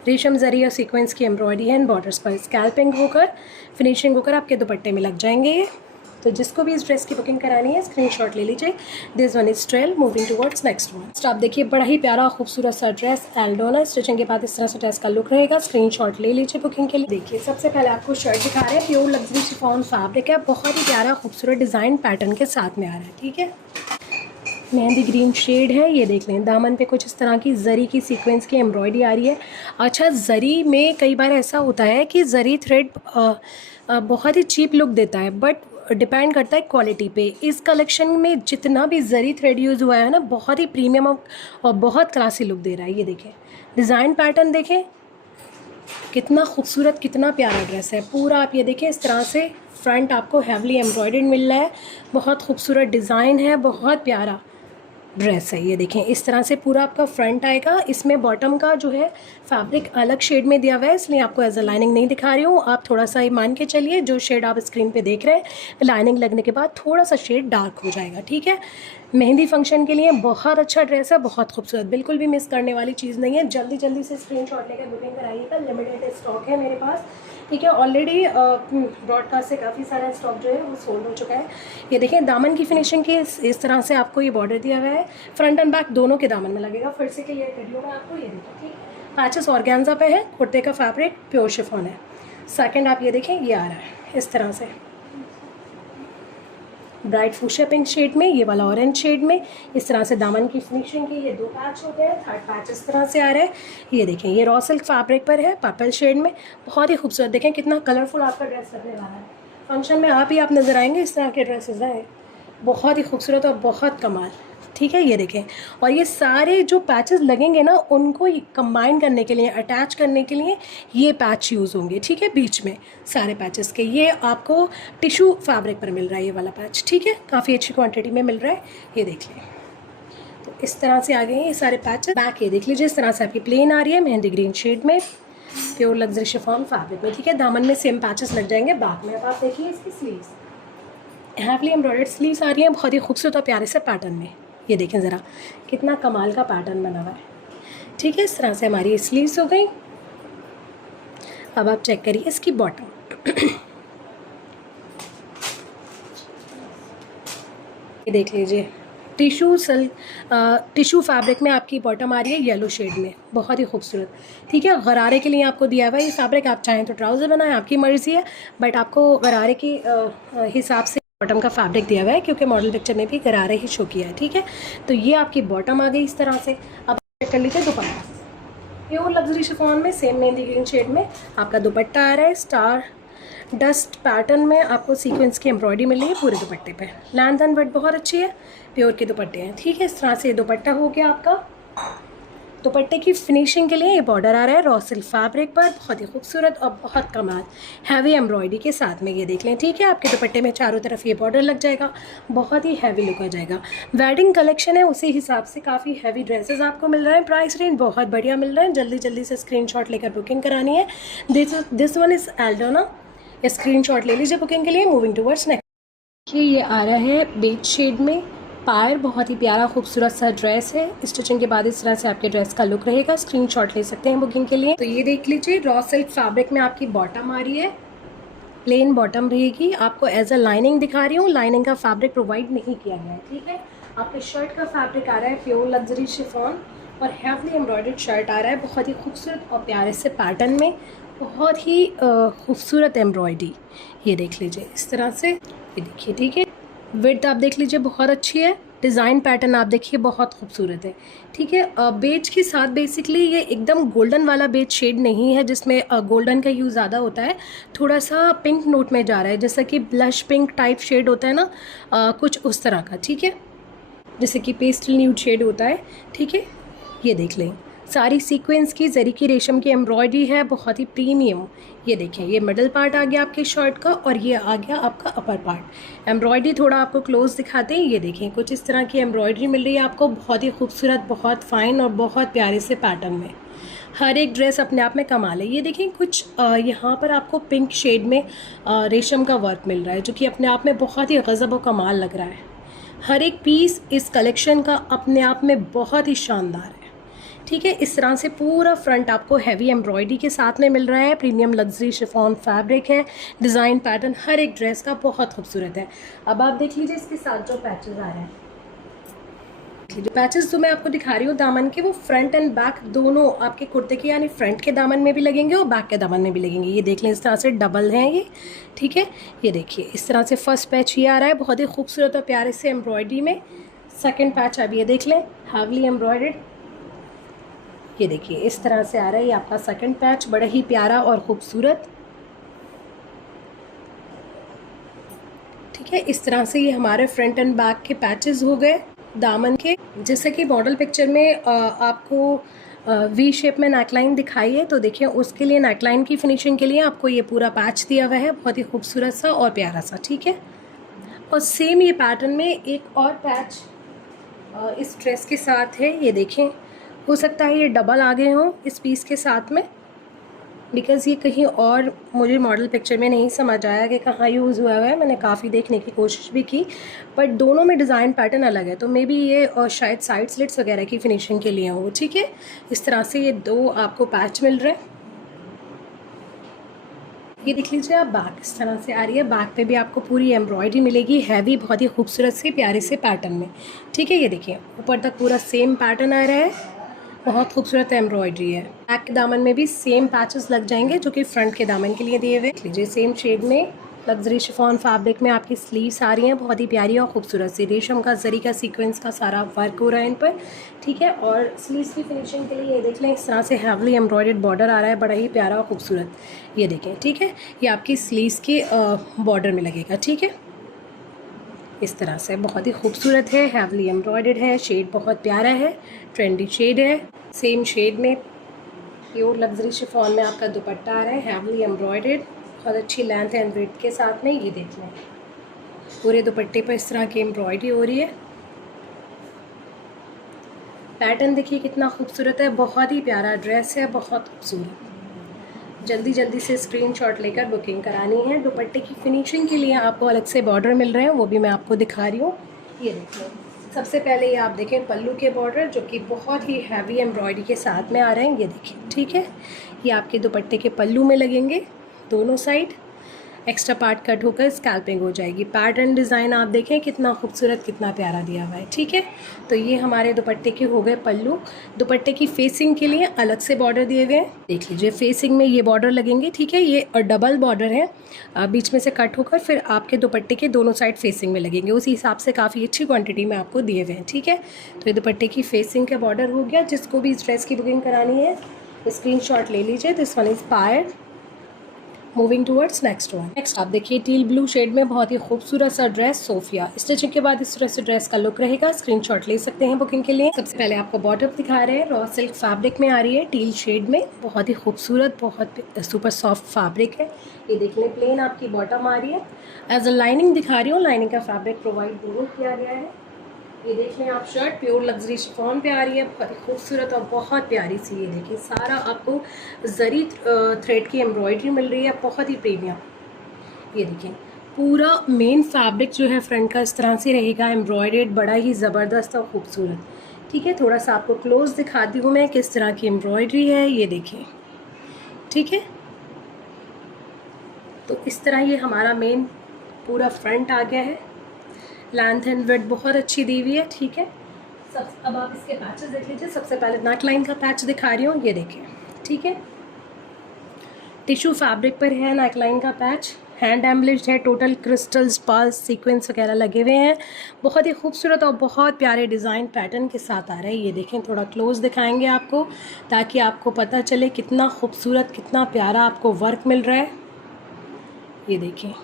रेशम जरी और सीक्वेंस की एम्ब्रॉयडरी है, इन बॉर्डर्स पर स्कैल्पिंग होकर फिनिशिंग होकर आपके दुपट्टे में लग जाएंगे। ये तो जिसको भी इस ड्रेस की बुकिंग करानी है स्क्रीनशॉट ले लीजिए। This one is trail, moving towards next one. आप देखिए बड़ा ही प्यारा खूबसूरत सा ड्रेस एल्डोना, स्टिचिंग के बाद इस तरह से ड्रेस का लुक रहेगा। स्क्रीनशॉट ले लीजिए बुकिंग के लिए। देखिए सबसे पहले आपको शर्ट दिखा रहे हैं, प्योर लग्जरी शिफॉन फैब्रिक है, बहुत ही प्यारा खूबसूरत डिज़ाइन पैटर्न के साथ में आ रहा है। ठीक है, मेहंदी ग्रीन शेड है, ये देख लें। दामन पे कुछ इस तरह की जरी की सीक्वेंस की एम्ब्रॉयडरी आ रही है। अच्छा, जरी में कई बार ऐसा होता है कि जरी थ्रेड बहुत ही चीप लुक देता है, बट डिपेंड करता है क्वालिटी पे। इस कलेक्शन में जितना भी जरी थ्रेड यूज़ हुआ है ना, बहुत ही प्रीमियम और बहुत क्लासी लुक दे रहा है। ये देखें डिज़ाइन पैटर्न, देखें कितना खूबसूरत, कितना प्यारा ड्रेस है पूरा। आप ये देखें इस तरह से फ्रंट आपको हैवली एम्ब्रॉयडर्ड मिल रहा है, बहुत खूबसूरत डिज़ाइन है, बहुत प्यारा ड्रेस है। ये देखें इस तरह से पूरा आपका फ्रंट आएगा। इसमें बॉटम का जो है फैब्रिक अलग शेड में दिया हुआ है, इसलिए आपको एज अ लाइनिंग नहीं दिखा रही हूँ। आप थोड़ा सा ही मान के चलिए, जो शेड आप स्क्रीन पे देख रहे हैं लाइनिंग लगने के बाद थोड़ा सा शेड डार्क हो जाएगा। ठीक है, मेहंदी फंक्शन के लिए बहुत अच्छा ड्रेस है, बहुत खूबसूरत, बिल्कुल भी मिस करने वाली चीज़ नहीं है। जल्दी जल्दी से स्क्रीनशॉट लेकर बुकिंग कराइएगा, लिमिटेड स्टॉक है मेरे पास। ठीक है, ऑलरेडी ब्रॉडकास्ट से काफ़ी सारा स्टॉक जो है वो सोल्ड हो चुका है। ये देखें दामन की फिनिशिंग की इस तरह से आपको ये बॉर्डर दिया हुआ है, फ्रंट एंड बैक दोनों के दामन में लगेगा। फिर से क्लियर कर दूँ मैं आपको, ये देखिए ठीक, पैचेस ऑर्गेन्जा पे है, कुर्ते का फैब्रिक प्योर शिफॉन है। सेकंड आप ये देखें ये आ रहा है इस तरह से ब्राइट फूशिया पिंक शेड में, ये वाला ऑरेंज शेड में, इस तरह से दामन की फिनिशिंग की। ये 2 पैच होते हैं, थर्ड पैच इस तरह से आ रहा है। ये देखें ये रॉ सिल्क फैब्रिक पर है, पर्पल शेड में, बहुत ही खूबसूरत। देखें कितना कलरफुल आपका ड्रेस लगने वाला है। फंक्शन में आप नज़र आएंगे, इस तरह के ड्रेसेस हैं, बहुत ही खूबसूरत और बहुत कमाल। ठीक है, ये देखें, और ये सारे जो पैचेस लगेंगे ना उनको कंबाइन करने के लिए, अटैच करने के लिए ये पैच यूज़ होंगे। ठीक है, बीच में सारे पैचेस के ये आपको टिशू फैब्रिक पर मिल रहा है ये वाला पैच। ठीक है, काफ़ी अच्छी क्वांटिटी में मिल रहा है, ये देख लें। तो इस तरह से आ गए हैं ये सारे पैचेस। बैक ये देख लीजिए इस तरह से आपकी प्लेन आ रही है, मेहंदी ग्रीन शेड में, प्योर लग्जरी शिफॉन फैब्रिक में। ठीक है, दामन में सेम पैचेस लग जाएंगे बैक में। अब आप देखिए इसकी स्लीव्स, हैवली एम्ब्रॉयडर्ड स्लीव्स आ रही हैं, बहुत ही खूबसूरत और प्यारे से पैटर्न में। ये देखें ज़रा कितना कमाल का पैटर्न बना हुआ है। ठीक है, इस तरह से हमारी स्लीव्स हो गई। अब आप चेक करिए इसकी बॉटम ये देख लीजिए, टिशू फैब्रिक में आपकी बॉटम आ रही है येलो शेड में, बहुत ही खूबसूरत। ठीक है, गरारे के लिए आपको दिया हुआ है ये फैब्रिक, आप चाहें तो ट्राउज़र बनाएं, आपकी मर्ज़ी है, बट आपको गरारे के हिसाब से बॉटम का फैब्रिक दिया हुआ है, क्योंकि मॉडल पिक्चर में भी गरारे ही शो किया है। ठीक है, तो ये आपकी बॉटम आ गई इस तरह से। अब चेक कर लीजिए दुपट्टा, प्योर लग्जरी शिफॉन में सेम मेहंदी ग्रीन शेड में आपका दुपट्टा आ रहा है। स्टार डस्ट पैटर्न में आपको सीक्वेंस की एम्ब्रॉयडरी मिल रही है पूरे दुपट्टे पे। लेंथ एंड विड्थ बहुत अच्छी है, प्योर के दुपट्टे हैं। ठीक है, इस तरह से दुपट्टा हो गया आपका। दुपट्टे की फिनिशिंग के लिए ये बॉर्डर आ रहा है रॉ सिल्क फैब्रिक पर, बहुत ही खूबसूरत और बहुत कमाल हैवी एम्ब्रॉयडरी के साथ में, ये देख लें। ठीक है, आपके दुपट्टे में चारों तरफ ये बॉर्डर लग जाएगा, बहुत ही हैवी लुक आ जाएगा। वेडिंग कलेक्शन है, उसी हिसाब से काफ़ी हैवी ड्रेसेस आपको मिल रहे हैं। प्राइस रेंज बहुत बढ़िया मिल रहा है, जल्दी जल्दी से स्क्रीनशॉट लेकर बुकिंग करानी है। दिस वन इज़ एल्डोना, स्क्रीनशॉट ले लीजिए बुकिंग के लिए। मूविंग टूवर्ड्स नेक्स्ट, ये आ रहा है बेज शेड में पायर, बहुत ही प्यारा खूबसूरत सा ड्रेस है। स्टिचिंग के बाद इस तरह से आपके ड्रेस का लुक रहेगा। स्क्रीनशॉट ले सकते हैं बुकिंग के लिए। तो ये देख लीजिए रॉ सिल्क फैब्रिक में आपकी बॉटम आ रही है, प्लेन बॉटम रहेगी। आपको एज अ लाइनिंग दिखा रही हूँ, लाइनिंग का फैब्रिक प्रोवाइड नहीं किया गया है। ठीक है, आपके शर्ट का फैब्रिक आ रहा है प्योर लग्जरी शिफॉन और हैवली एम्ब्रॉयडर्ड शर्ट आ रहा है, बहुत ही खूबसूरत और प्यारे से पैटर्न में, बहुत ही खूबसूरत एम्ब्रॉयडरी। ये देख लीजिए इस तरह से, ये देखिए। ठीक है, विड्थ आप देख लीजिए बहुत अच्छी है, डिज़ाइन पैटर्न आप देखिए बहुत खूबसूरत है। ठीक है, बेज के साथ बेसिकली ये एकदम गोल्डन वाला बेज शेड नहीं है जिसमें गोल्डन का यूज़ ज़्यादा होता है, थोड़ा सा पिंक नोट में जा रहा है, जैसा कि ब्लश पिंक टाइप शेड होता है ना, कुछ उस तरह का। ठीक है, जैसे कि पेस्टल न्यूड शेड होता है। ठीक है, ये देख लें, सारी सीक्वेंस की जरी की रेशम की एम्ब्रॉयडरी है, बहुत ही प्रीमियम। ये देखें, ये मिडल पार्ट आ गया आपके शर्ट का और ये आ गया आपका अपर पार्ट। एम्ब्रॉयडरी थोड़ा आपको क्लोज दिखाते हैं, ये देखें कुछ इस तरह की एम्ब्रॉयडरी मिल रही है आपको, बहुत ही खूबसूरत, बहुत फाइन और बहुत प्यारे से पैटर्न में। हर एक ड्रेस अपने आप में कमाल है। ये देखें कुछ यहाँ पर आपको पिंक शेड में रेशम का वर्क मिल रहा है, जो कि अपने आप में बहुत ही गज़ब और कमाल लग रहा है। हर एक पीस इस कलेक्शन का अपने आप में बहुत ही शानदार है। ठीक है। इस तरह से पूरा फ्रंट आपको हैवी एम्ब्रॉयडरी के साथ में मिल रहा है। प्रीमियम लग्जरी शिफॉन फैब्रिक है। डिज़ाइन पैटर्न हर एक ड्रेस का बहुत खूबसूरत है। अब आप देख लीजिए इसके साथ जो पैचेस आ रहे हैं, जो पैचेस जो मैं आपको दिखा रही हूँ दामन के, वो फ्रंट एंड बैक दोनों आपके कुर्ते के, यानी फ्रंट के दामन में भी लगेंगे और बैक के दामन में भी लगेंगे। ये देख लें, इस तरह से डबल हैं ये, ठीक है। ये देखिए इस तरह से फर्स्ट पैच ये आ रहा है बहुत ही खूबसूरत और प्यारे से एम्ब्रॉयडरी में। सेकेंड पैच अब ये देख लें, हैवली एम्ब्रॉयडर्ड। ये देखिए इस तरह से आ रहा है ये आपका सेकेंड पैच, बड़ा ही प्यारा और ख़ूबसूरत, ठीक है। इस तरह से ये हमारे फ्रंट एंड बैक के पैचेस हो गए दामन के। जैसे कि मॉडल पिक्चर में आपको वी शेप में नेकलाइन दिखाई है, तो देखिए उसके लिए नेकलाइन की फिनिशिंग के लिए आपको ये पूरा पैच दिया हुआ है, बहुत ही खूबसूरत सा और प्यारा सा, ठीक है। और सेम ये पैटर्न में एक और पैच इस ड्रेस के साथ है। ये देखें, हो सकता है ये डबल आ गए हों इस पीस के साथ में, बिकॉज़ ये कहीं और मुझे मॉडल पिक्चर में नहीं समझ आया कि कहाँ यूज़ हुआ है। मैंने काफ़ी देखने की कोशिश भी की, बट दोनों में डिज़ाइन पैटर्न अलग है, तो मे बी ये शायद साइड स्लिट्स वगैरह की फिनिशिंग के लिए हो, ठीक है। इस तरह से ये दो आपको पैच मिल रहे हैं। ये देख लीजिए आप, बैक इस तरह से आ रही है। बैक पे भी आपको पूरी एम्ब्रॉयडरी मिलेगी, हैवी, बहुत ही खूबसूरत से प्यारे से पैटर्न में, ठीक है। ये देखिए ऊपर तक पूरा सेम पैटर्न आ रहा है, बहुत खूबसूरत एम्ब्रॉयडरी है। बैक के दामन में भी सेम पैचेस लग जाएंगे जो कि फ्रंट के दामन के लिए दिए हुए। लीजिए सेम शेड में लग्जरी शिफॉन फैब्रिक में आपकी स्लीव्स आ रही हैं, बहुत ही प्यारी और खूबसूरत सी। रेशम का, जरी का, सीक्वेंस का सारा वर्क हो रहा है इन पर, ठीक है। और स्लीव्स की फिनिशिंग के लिए ये देख लें, इस तरह से हैवली एम्ब्रॉयडर्ड बॉर्डर आ रहा है, बड़ा ही प्यारा और खूबसूरत। ये देखें, ठीक है। ये आपकी स्लीव्स के बॉर्डर में लगेगा, ठीक है। इस तरह से बहुत ही खूबसूरत है, हैवली एम्ब्रॉयडर्ड है, शेड बहुत प्यारा है, ट्रेंडी शेड है। सेम शेड में प्योर लग्जरी शिफॉन में आपका दुपट्टा आ रहा है, हैवली एम्ब्रॉयडर्ड, बहुत अच्छी लेंथ एंड ब्रेड्थ के साथ में। ये देख लें, पूरे दुपट्टे पर इस तरह की एम्ब्रॉयडरी हो रही है। पैटर्न देखिए कितना खूबसूरत है, बहुत ही प्यारा ड्रेस है, बहुत खूबसूरत। जल्दी जल्दी से स्क्रीनशॉट लेकर बुकिंग करानी है। दुपट्टे की फिनिशिंग के लिए आपको अलग से बॉर्डर मिल रहे हैं, वो भी मैं आपको दिखा रही हूँ। ये देखिए, सबसे पहले ये आप देखें पल्लू के बॉर्डर, जो कि बहुत ही हैवी एम्ब्रॉयडरी के साथ में आ रहे हैं। ये देखिए, ठीक है। ये आपके दुपट्टे के पल्लू में लगेंगे दोनों साइड, एक्स्ट्रा पार्ट कट होकर स्कैल्पिंग हो जाएगी। पैटर्न डिज़ाइन आप देखें कितना खूबसूरत, कितना प्यारा दिया हुआ है, ठीक है। तो ये हमारे दुपट्टे के हो गए पल्लू। दुपट्टे की फेसिंग के लिए अलग से बॉर्डर दिए हुए हैं, देख लीजिए। फेसिंग में ये बॉर्डर लगेंगे, ठीक है। ये डबल बॉर्डर है, बीच में से कट होकर फिर आपके दुपट्टे के दोनों साइड फेसिंग में लगेंगे। उसी हिसाब से काफ़ी अच्छी क्वान्टिटी में आपको दिए हुए हैं, ठीक है। तो ये दुपट्टे की फेसिंग का बॉर्डर हो गया। जिसको भी इस ड्रेस की बुकिंग करानी है स्क्रीनशॉट ले लीजिए। This one is Pyre. Moving towards next one. Next आप देखिए टील ब्लू शेड में बहुत ही खूबसूरत सा ड्रेस सोफिया। स्टिचिंग के बाद इस तरह से ड्रेस का लुक रहेगा। स्क्रीनशॉट ले सकते हैं बुकिंग के लिए। सबसे पहले आपको बॉटम दिखा रहे हैं, रॉ सिल्क फैब्रिक में आ रही है, टील शेड में, बहुत ही खूबसूरत, बहुत सुपर सॉफ्ट फैब्रिक है। ये देख लें, प्लेन आपकी बॉटम आ रही है। एज अ लाइनिंग दिखा रही हूँ, लाइनिंग का फैब्रिक प्रोवाइड दोनों किया गया है। ये देख लें आप, शर्ट प्योर लग्जरी शिफॉन पे आ रही है, बहुत ही खूबसूरत और बहुत प्यारी सी। ये देखिए सारा आपको जरी थ्रेड की एम्ब्रॉयडरी मिल रही है, बहुत ही प्रीमियम। ये देखिए पूरा मेन फैब्रिक जो है फ्रंट का इस तरह से रहेगा एम्ब्रॉयडर्ड, बड़ा ही ज़बरदस्त और ख़ूबसूरत, ठीक है। थोड़ा सा आपको क्लोज दिखाती हूँ मैं किस तरह की एम्ब्रॉयडरी है। ये देखिए, ठीक है। तो इस तरह ये हमारा मेन पूरा फ्रंट आ गया है। लेंथ एंड विड्थ बहुत अच्छी दी हुई है, ठीक है। अब आप इसके पैचेस देख लीजिए। सबसे पहले नेक लाइन का पैच दिखा रही हूँ, ये देखिए, ठीक है। टिश्यू फैब्रिक पर है नेक लाइन का पैच, हैंड एम्बलिश्ड है, टोटल क्रिस्टल्स, पर्ल्स, सीक्वेंस वगैरह लगे हुए हैं। बहुत ही खूबसूरत और बहुत प्यारे डिज़ाइन पैटर्न के साथ आ रहा है। ये देखें, थोड़ा क्लोज दिखाएंगे आपको ताकि आपको पता चले कितना खूबसूरत, कितना प्यारा आपको वर्क मिल रहा है। ये देखिए,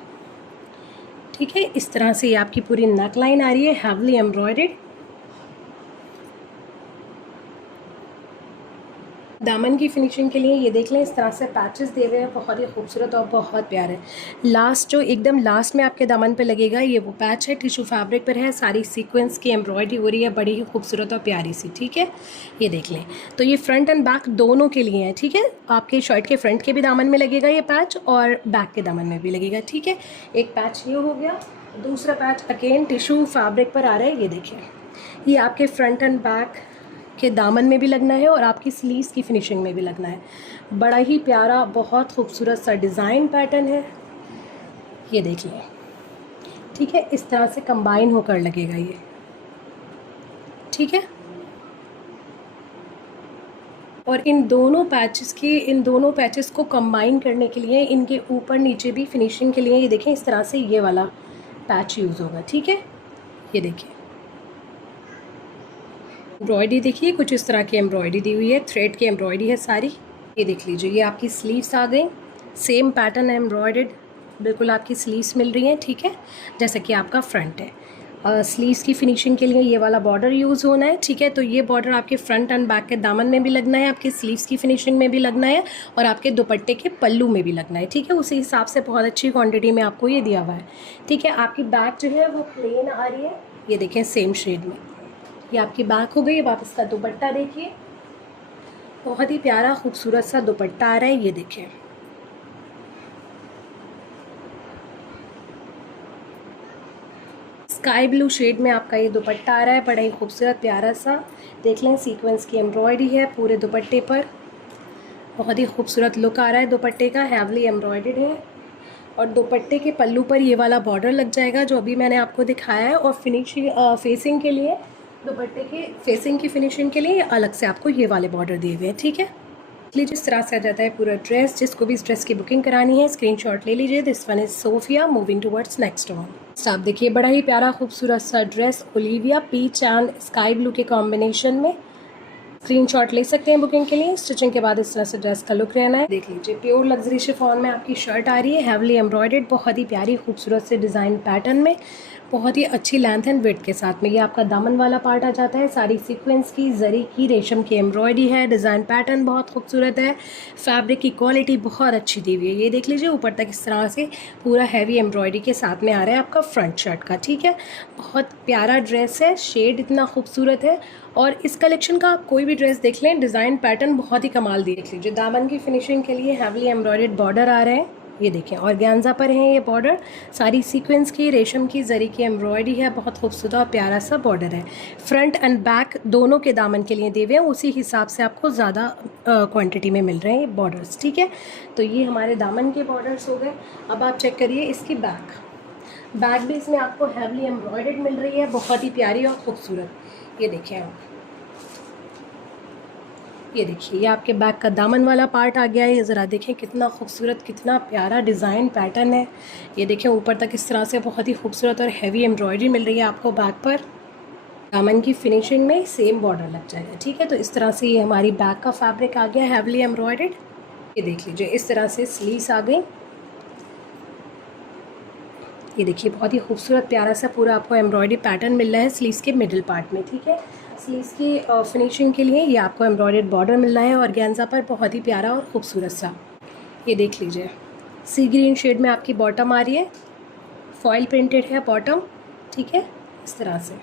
ठीक है। इस तरह से ये आपकी पूरी नेक लाइन आ रही है, हैवली एम्ब्रॉयडर्ड। दामन की फिनिशिंग के लिए ये देख लें, इस तरह से पैचेस दिए हुए हैं, बहुत ही खूबसूरत और बहुत प्यारे। लास्ट जो एकदम लास्ट में आपके दामन पे लगेगा ये वो पैच है, टिश्यू फैब्रिक पर है, सारी सीक्वेंस की एम्ब्रॉयडरी हो रही है, बड़ी ही खूबसूरत और प्यारी सी, ठीक है। ये देख लें, तो ये फ्रंट एंड बैक दोनों के लिए है, ठीक है। आपके शर्ट के फ्रंट के भी दामन में लगेगा ये पैच और बैक के दामन में भी लगेगा, ठीक है। एक पैच ये हो गया। दूसरा पैच अगेन टिश्यू फैब्रिक पर आ रहा है। ये देखिए, ये आपके फ्रंट एंड बैक के दामन में भी लगना है और आपकी स्लीव्स की फिनिशिंग में भी लगना है। बड़ा ही प्यारा बहुत खूबसूरत सा डिज़ाइन पैटर्न है, ये देख लें। ठीक है, इस तरह से कंबाइन होकर लगेगा ये। ठीक है, और इन दोनों पैचेस को कंबाइन करने के लिए इनके ऊपर नीचे भी फिनिशिंग के लिए ये देखें इस तरह से ये वाला पैच यूज़ होगा। ठीक है, ये देखिए एम्ब्रॉयडरी देखिए, कुछ इस तरह की एम्ब्रॉयडरी दी हुई है, थ्रेड की एम्ब्रॉयडरी है सारी। ये देख लीजिए, ये आपकी स्लीव्स आ गई, सेम पैटर्न है एम्ब्रॉयडर्ड, बिल्कुल आपकी स्लीव्स मिल रही हैं। ठीक है, जैसे कि आपका फ्रंट है। स्लीव्स की फिनिशिंग के लिए ये वाला बॉर्डर यूज़ होना है। ठीक है, तो ये बॉर्डर आपके फ्रंट एंड बैक के दामन में भी लगना है, आपके स्लीव्स की फिनिशिंग में भी लगना है और आपके दुपट्टे के पल्लू में भी लगना है। ठीक है, उसी हिसाब से बहुत अच्छी क्वांटिटी में आपको ये दिया हुआ है। ठीक है, आपकी बैक जो है वो प्लेन आ रही है, ये देखें सेम शेड में, ये आपकी बैक हो गई। अब आप इसका दुपट्टा देखिए, बहुत ही प्यारा खूबसूरत सा दुपट्टा आ रहा है, ये देखें। स्काई ब्लू शेड में आपका ये दुपट्टा आ रहा है, बड़ा ही खूबसूरत प्यारा सा। देख लें सीक्वेंस की एम्ब्रॉयडरी है पूरे दुपट्टे पर, बहुत ही खूबसूरत लुक आ रहा है दुपट्टे का, हैवली एम्ब्रॉयडर्ड है। और दुपट्टे के पल्लू पर ये वाला बॉर्डर लग जाएगा जो अभी मैंने आपको दिखाया है। और फिनिशिंग फेसिंग के लिए, दुपट्टे के फेसिंग की फिनिशिंग के लिए अलग से आपको ये वाले बॉर्डर दिए हुए हैं। ठीक है, लीजिए जिस तरह से आ जाता है पूरा ड्रेस। जिसको भी इस ड्रेस की बुकिंग करानी है स्क्रीनशॉट ले लीजिए। This one is Sophia, moving towards next one. आप देखिए बड़ा ही प्यारा खूबसूरत सा dress, Olivia peach and sky blue के कॉम्बिनेशन में। स्क्रीनशॉट ले सकते हैं बुकिंग के लिए। स्टिचिंग के बाद इस तरह से ड्रेस का लुक रहना है। देख लीजिए प्योर लग्जरी शिफॉन में आपकी शर्ट आ रही है, हैवली एम्ब्रॉयडर्ड, बहुत ही प्यारी खूबसूरत से डिज़ाइन पैटर्न में, बहुत ही अच्छी लेंथ एंड विड्थ के साथ में। ये आपका दामन वाला पार्ट आ जाता है, सारी सीक्वेंस की, जरी की, रेशम की एम्ब्रॉयडरी है, डिज़ाइन पैटर्न बहुत खूबसूरत है, फैब्रिक की क्वालिटी बहुत अच्छी दी हुई है। ये देख लीजिए ऊपर तक इस तरह से पूरा हैवी एम्ब्रॉयडरी के साथ में आ रहा है आपका फ्रंट शर्ट का। ठीक है, बहुत प्यारा ड्रेस है, शेड इतना खूबसूरत है। और इस कलेक्शन का आप कोई भी ड्रेस देख लें, डिज़ाइन पैटर्न बहुत ही कमाल दिए। देख लीजिए दामन की फिनिशिंग के लिए हैवली एम्ब्रॉयडर्ड बॉर्डर आ रहे हैं, ये देखें ऑर्गेन्जा पर है ये बॉर्डर, सारी सीक्वेंस की, रेशम की, जरी की एम्ब्रॉयडरी है, बहुत खूबसूरत और प्यारा सा बॉर्डर है। फ्रंट एंड बैक दोनों के दामन के लिए दिए हुए हैं, उसी हिसाब से आपको ज़्यादा क्वांटिटी में मिल रहे हैं ये बॉर्डर्स। ठीक है, तो ये हमारे दामन के बॉर्डर्स हो गए। अब आप चेक करिए इसकी बैक भी इसमें आपको हैवली एम्ब्रॉयडर्ड मिल रही है, बहुत ही प्यारी और ख़ूबसूरत। ये देखिए आप, ये देखिए ये आपके बैक का दामन वाला पार्ट आ गया है। ये ज़रा देखें कितना खूबसूरत, कितना प्यारा डिज़ाइन पैटर्न है। ये देखें ऊपर तक इस तरह से बहुत ही खूबसूरत और हैवी एम्ब्रॉयडरी मिल रही है आपको बैक पर। दामन की फिनिशिंग में सेम बॉर्डर लग जाएगा। ठीक है, तो इस तरह से ये हमारी बैक का फैब्रिक आ गया हैवली एम्ब्रॉयडर्ड। ये देख लीजिए इस तरह से स्लीव्स आ गई। ये देखिए बहुत ही खूबसूरत प्यारा सा पूरा आपको एम्ब्रॉयडरी पैटर्न मिल रहा है स्लीव्स के मिडिल पार्ट में। ठीक है, स्लीव्स की फिनिशिंग के लिए ये आपको एम्ब्रॉयडर्ड बॉर्डर मिल रहा है ऑर्गेन्जा पर, बहुत ही प्यारा और ख़ूबसूरत सा। ये देख लीजिए सी ग्रीन शेड में आपकी बॉटम आ रही है, फॉइल प्रिंटेड है बॉटम। ठीक है, इस तरह से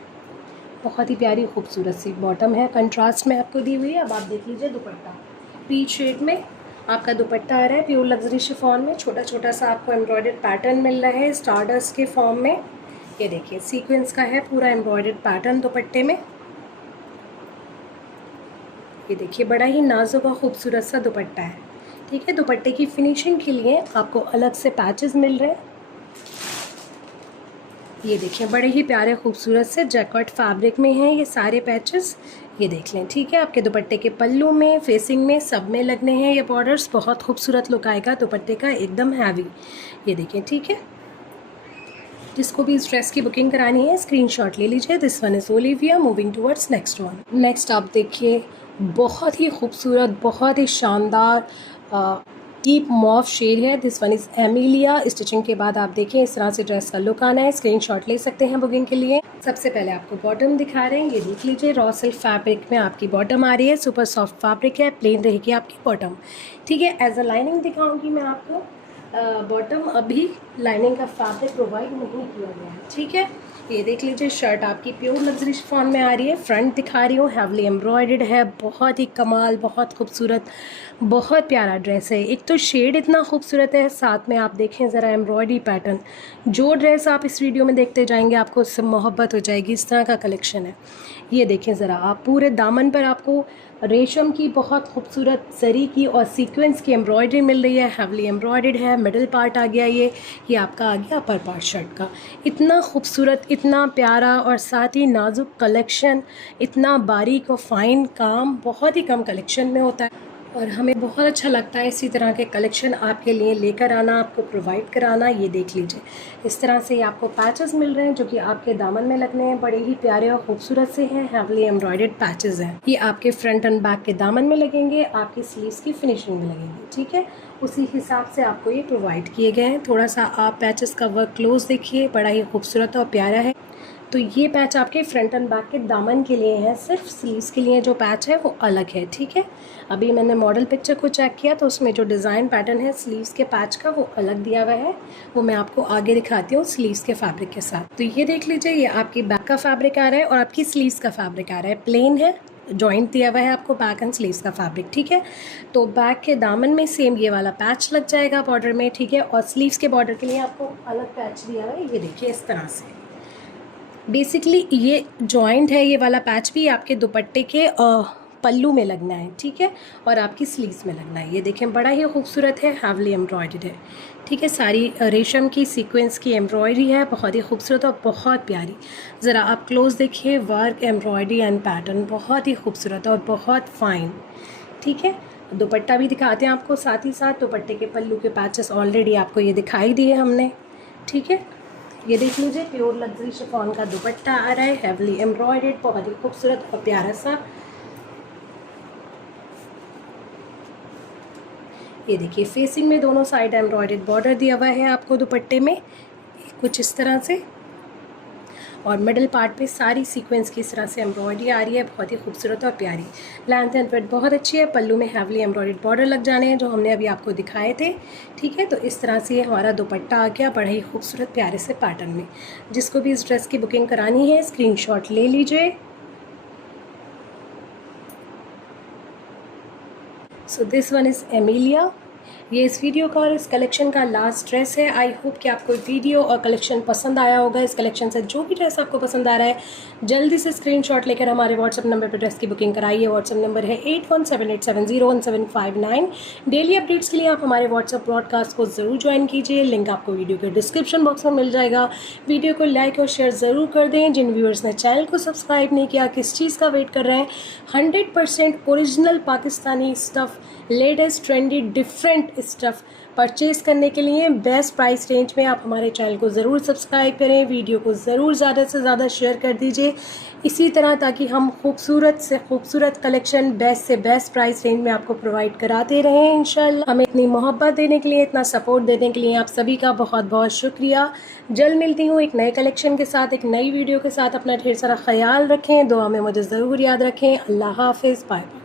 बहुत ही प्यारी खूबसूरत सी बॉटम है, कंट्रास्ट में आपको दी हुई है। अब आप देख लीजिए दुपट्टा, पीच शेड में आपका दुपट्टा आ रहा है, प्योर लग्जरी शिफॉन में, छोटा छोटा सा आपको एम्ब्रॉयडर्ड पैटर्न मिल रहा है स्टारडस्ट के फॉर्म में। ये देखिए सीक्वेंस का है पूरा एम्ब्रॉयडर्ड पैटर्न दुपट्टे में। ये देखिए बड़ा ही नाजुक और ख़ूबसूरत सा दुपट्टा है। ठीक है, दुपट्टे की फिनिशिंग के लिए आपको अलग से पैचेस मिल रहे हैं। ये देखिए बड़े ही प्यारे खूबसूरत से जैकॉट फैब्रिक में हैं ये सारे पैचेस, ये देख लें। ठीक है, आपके दुपट्टे के पल्लू में, फेसिंग में, सब में लगने हैं ये बॉर्डर्स, बहुत खूबसूरत लुक आएगा दुपट्टे का, एकदम हैवी। ये देखिए, ठीक है, जिसको भी इस ड्रेस की बुकिंग करानी है स्क्रीनशॉट ले लीजिए। This one is Olivia, moving towards next one. Next आप देखिए बहुत ही खूबसूरत, बहुत ही शानदार डीप मॉफ शेड है। This one is Emilia. Stitching के बाद आप देखिए इस तरह से ड्रेस का लुक आना है। स्क्रीनशॉट ले सकते हैं बुकिंग के लिए। सबसे पहले आपको बॉटम दिखा रहे हैं, ये देख लीजिए रॉ सिल्क फैब्रिक में आपकी बॉटम आ रही है, सुपर सॉफ्ट फैब्रिक है, प्लेन रहेगी आपकी बॉटम। ठीक है, एज अ लाइनिंग दिखाऊंगी मैं आपको। बॉटम अभी लाइनिंग का फैब्रिक प्रोवाइड नहीं किया गया है, ठीक है। ये देख लीजिए, शर्ट आपकी प्योर लग्जरी शिफॉन में आ रही है, फ्रंट दिखा रही हूँ, हैवली एम्ब्रॉयडर्ड है, बहुत ही कमाल, बहुत खूबसूरत, बहुत प्यारा ड्रेस है। एक तो शेड इतना खूबसूरत है, साथ में आप देखें ज़रा एम्ब्रॉयडरी पैटर्न। जो ड्रेस आप इस वीडियो में देखते जाएंगे आपको उससे मोहब्बत हो जाएगी, इस तरह का कलेक्शन है। ये देखें ज़रा आप, पूरे दामन पर आपको रेशम की बहुत खूबसूरत जरी की और सीक्वेंस की एम्ब्रॉयडरी मिल रही है, हैवली एम्ब्रॉयडर्ड है। मिडिल पार्ट आ गया, ये आपका आ गया अपर पार्ट शर्ट का। इतना खूबसूरत, इतना प्यारा और साथ ही नाजुक कलेक्शन, इतना बारीक और फाइन काम बहुत ही कम कलेक्शन में होता है और हमें बहुत अच्छा लगता है इसी तरह के कलेक्शन आपके लिए लेकर आना, आपको प्रोवाइड कराना। ये देख लीजिए, इस तरह से आपको पैचेस मिल रहे हैं जो कि आपके दामन में लगने हैं, बड़े ही प्यारे और खूबसूरत से हैं, हैवली एम्ब्रॉयडर्ड पैचेस हैं। ये आपके फ्रंट एंड बैक के दामन में लगेंगे, आपकी स्लीव्स की फिनिशिंग में लगेंगे, ठीक है। उसी हिसाब से आपको ये प्रोवाइड किए गए हैं। थोड़ा सा आप पैचेस का वर्क क्लोज देखिए, बड़ा ही खूबसूरत और प्यारा है। तो ये पैच आपके फ्रंट एंड बैक के दामन के लिए है, सिर्फ स्लीव्स के लिए जो पैच है वो अलग है, ठीक है। अभी मैंने मॉडल पिक्चर को चेक किया तो उसमें जो डिज़ाइन पैटर्न है स्लीव्स के पैच का वो अलग दिया हुआ है, वो मैं आपको आगे दिखाती हूँ स्लीव्स के फैब्रिक के साथ। तो ये देख लीजिए, ये आपकी बैक का फैब्रिक आ रहा है और आपकी स्लीव्स का फैब्रिक आ रहा है, प्लेन है, जॉइंट दिया हुआ है आपको बैक एंड स्लीव्स का फैब्रिक, ठीक है। तो बैक के दामन में सेम ये वाला पैच लग जाएगा बॉर्डर में, ठीक है। और स्लीव्स के बॉर्डर के लिए आपको अलग पैच दिया हुआ है, ये देखिए इस तरह से। बेसिकली ये जॉइंट है, ये वाला पैच भी आपके दुपट्टे के पल्लू में लगना है, ठीक है, और आपकी स्लीव्स में लगना है। ये देखें, बड़ा ही खूबसूरत है, हैवली एम्ब्रॉयडर्ड है, ठीक है। सारी रेशम की सीक्वेंस की एम्ब्रॉयडरी है, बहुत ही खूबसूरत और बहुत प्यारी। ज़रा आप क्लोज देखिए, वर्क, एम्ब्रॉयडरी एंड पैटर्न बहुत ही खूबसूरत और बहुत फाइन, ठीक है। दुपट्टा भी दिखाते हैं आपको साथ ही साथ। दुपट्टे के पल्लू के पैचेस ऑलरेडी आपको ये दिखाई दिए हमने, ठीक है। ये देख लीजिए, प्योर लग्जरी शिफॉन का दुपट्टा आ रहा है, हैवली एम्ब्रॉयडर्ड, बहुत ही खूबसूरत और प्यारा सा। ये देखिए, फेसिंग में दोनों साइड एम्ब्रॉयडर्ड बॉर्डर दिया हुआ है आपको दुपट्टे में, कुछ इस तरह से। और मिडिल पार्ट पे सारी सीक्वेंस की इस तरह से एम्ब्रॉयडरी आ रही है, बहुत ही खूबसूरत और प्यारी। लेंथ एंड ब्रेड्थ बहुत अच्छी है। पल्लू में हैवली एम्ब्रॉयडर्ड बॉर्डर लग जाने हैं जो हमने अभी आपको दिखाए थे, ठीक है। तो इस तरह से हमारा दुपट्टा आ गया, बड़ा ही खूबसूरत प्यारे से पैटर्न में। जिसको भी इस ड्रेस की बुकिंग करानी है स्क्रीनशॉट ले लीजिए। So this one is Emilia. ये इस वीडियो का और इस कलेक्शन का लास्ट ड्रेस है। आई होप कि आपको वीडियो और कलेक्शन पसंद आया होगा। इस कलेक्शन से जो भी ड्रेस आपको पसंद आ रहा है जल्दी से स्क्रीनशॉट लेकर हमारे व्हाट्सअप नंबर पर ड्रेस की बुकिंग कराइए। व्हाट्सअप नंबर है 8178701759। डेली अपडेट्स के लिए आप हमारे व्हाट्सअप ब्रॉडकास्ट को ज़रूर ज्वाइन कीजिए, लिंक आपको वीडियो के डिस्क्रिप्शन बॉक्स में मिल जाएगा। वीडियो को लाइक और शेयर ज़रूर कर दें। जिन व्यूअर्स ने चैनल को सब्सक्राइब नहीं किया, किस चीज़ का वेट कर रहे हैं? 100% original Pakistani stuff, latest trendy different stuff purchase करने के लिए बेस्ट प्राइस रेंज में आप हमारे चैनल को ज़रूर सब्सक्राइब करें। वीडियो को ज़रूर ज़्यादा से ज़्यादा शेयर कर दीजिए इसी तरह, ताकि हम खूबसूरत से खूबसूरत कलेक्शन बेस्ट से बेस्ट प्राइस रेंज में आपको प्रोवाइड कराते रहें इंशाल्लाह। हमें इतनी मोहब्बत देने के लिए, इतना सपोर्ट देने के लिए आप सभी का बहुत बहुत शुक्रिया। जल्द मिलती हूँ एक नए कलेक्शन के साथ, एक नई वीडियो के साथ। अपना ढेर सारा ख्याल रखें, दुआ में मुझे ज़रूर याद रखें। अल्लाह हाफिज़, बाय बाय।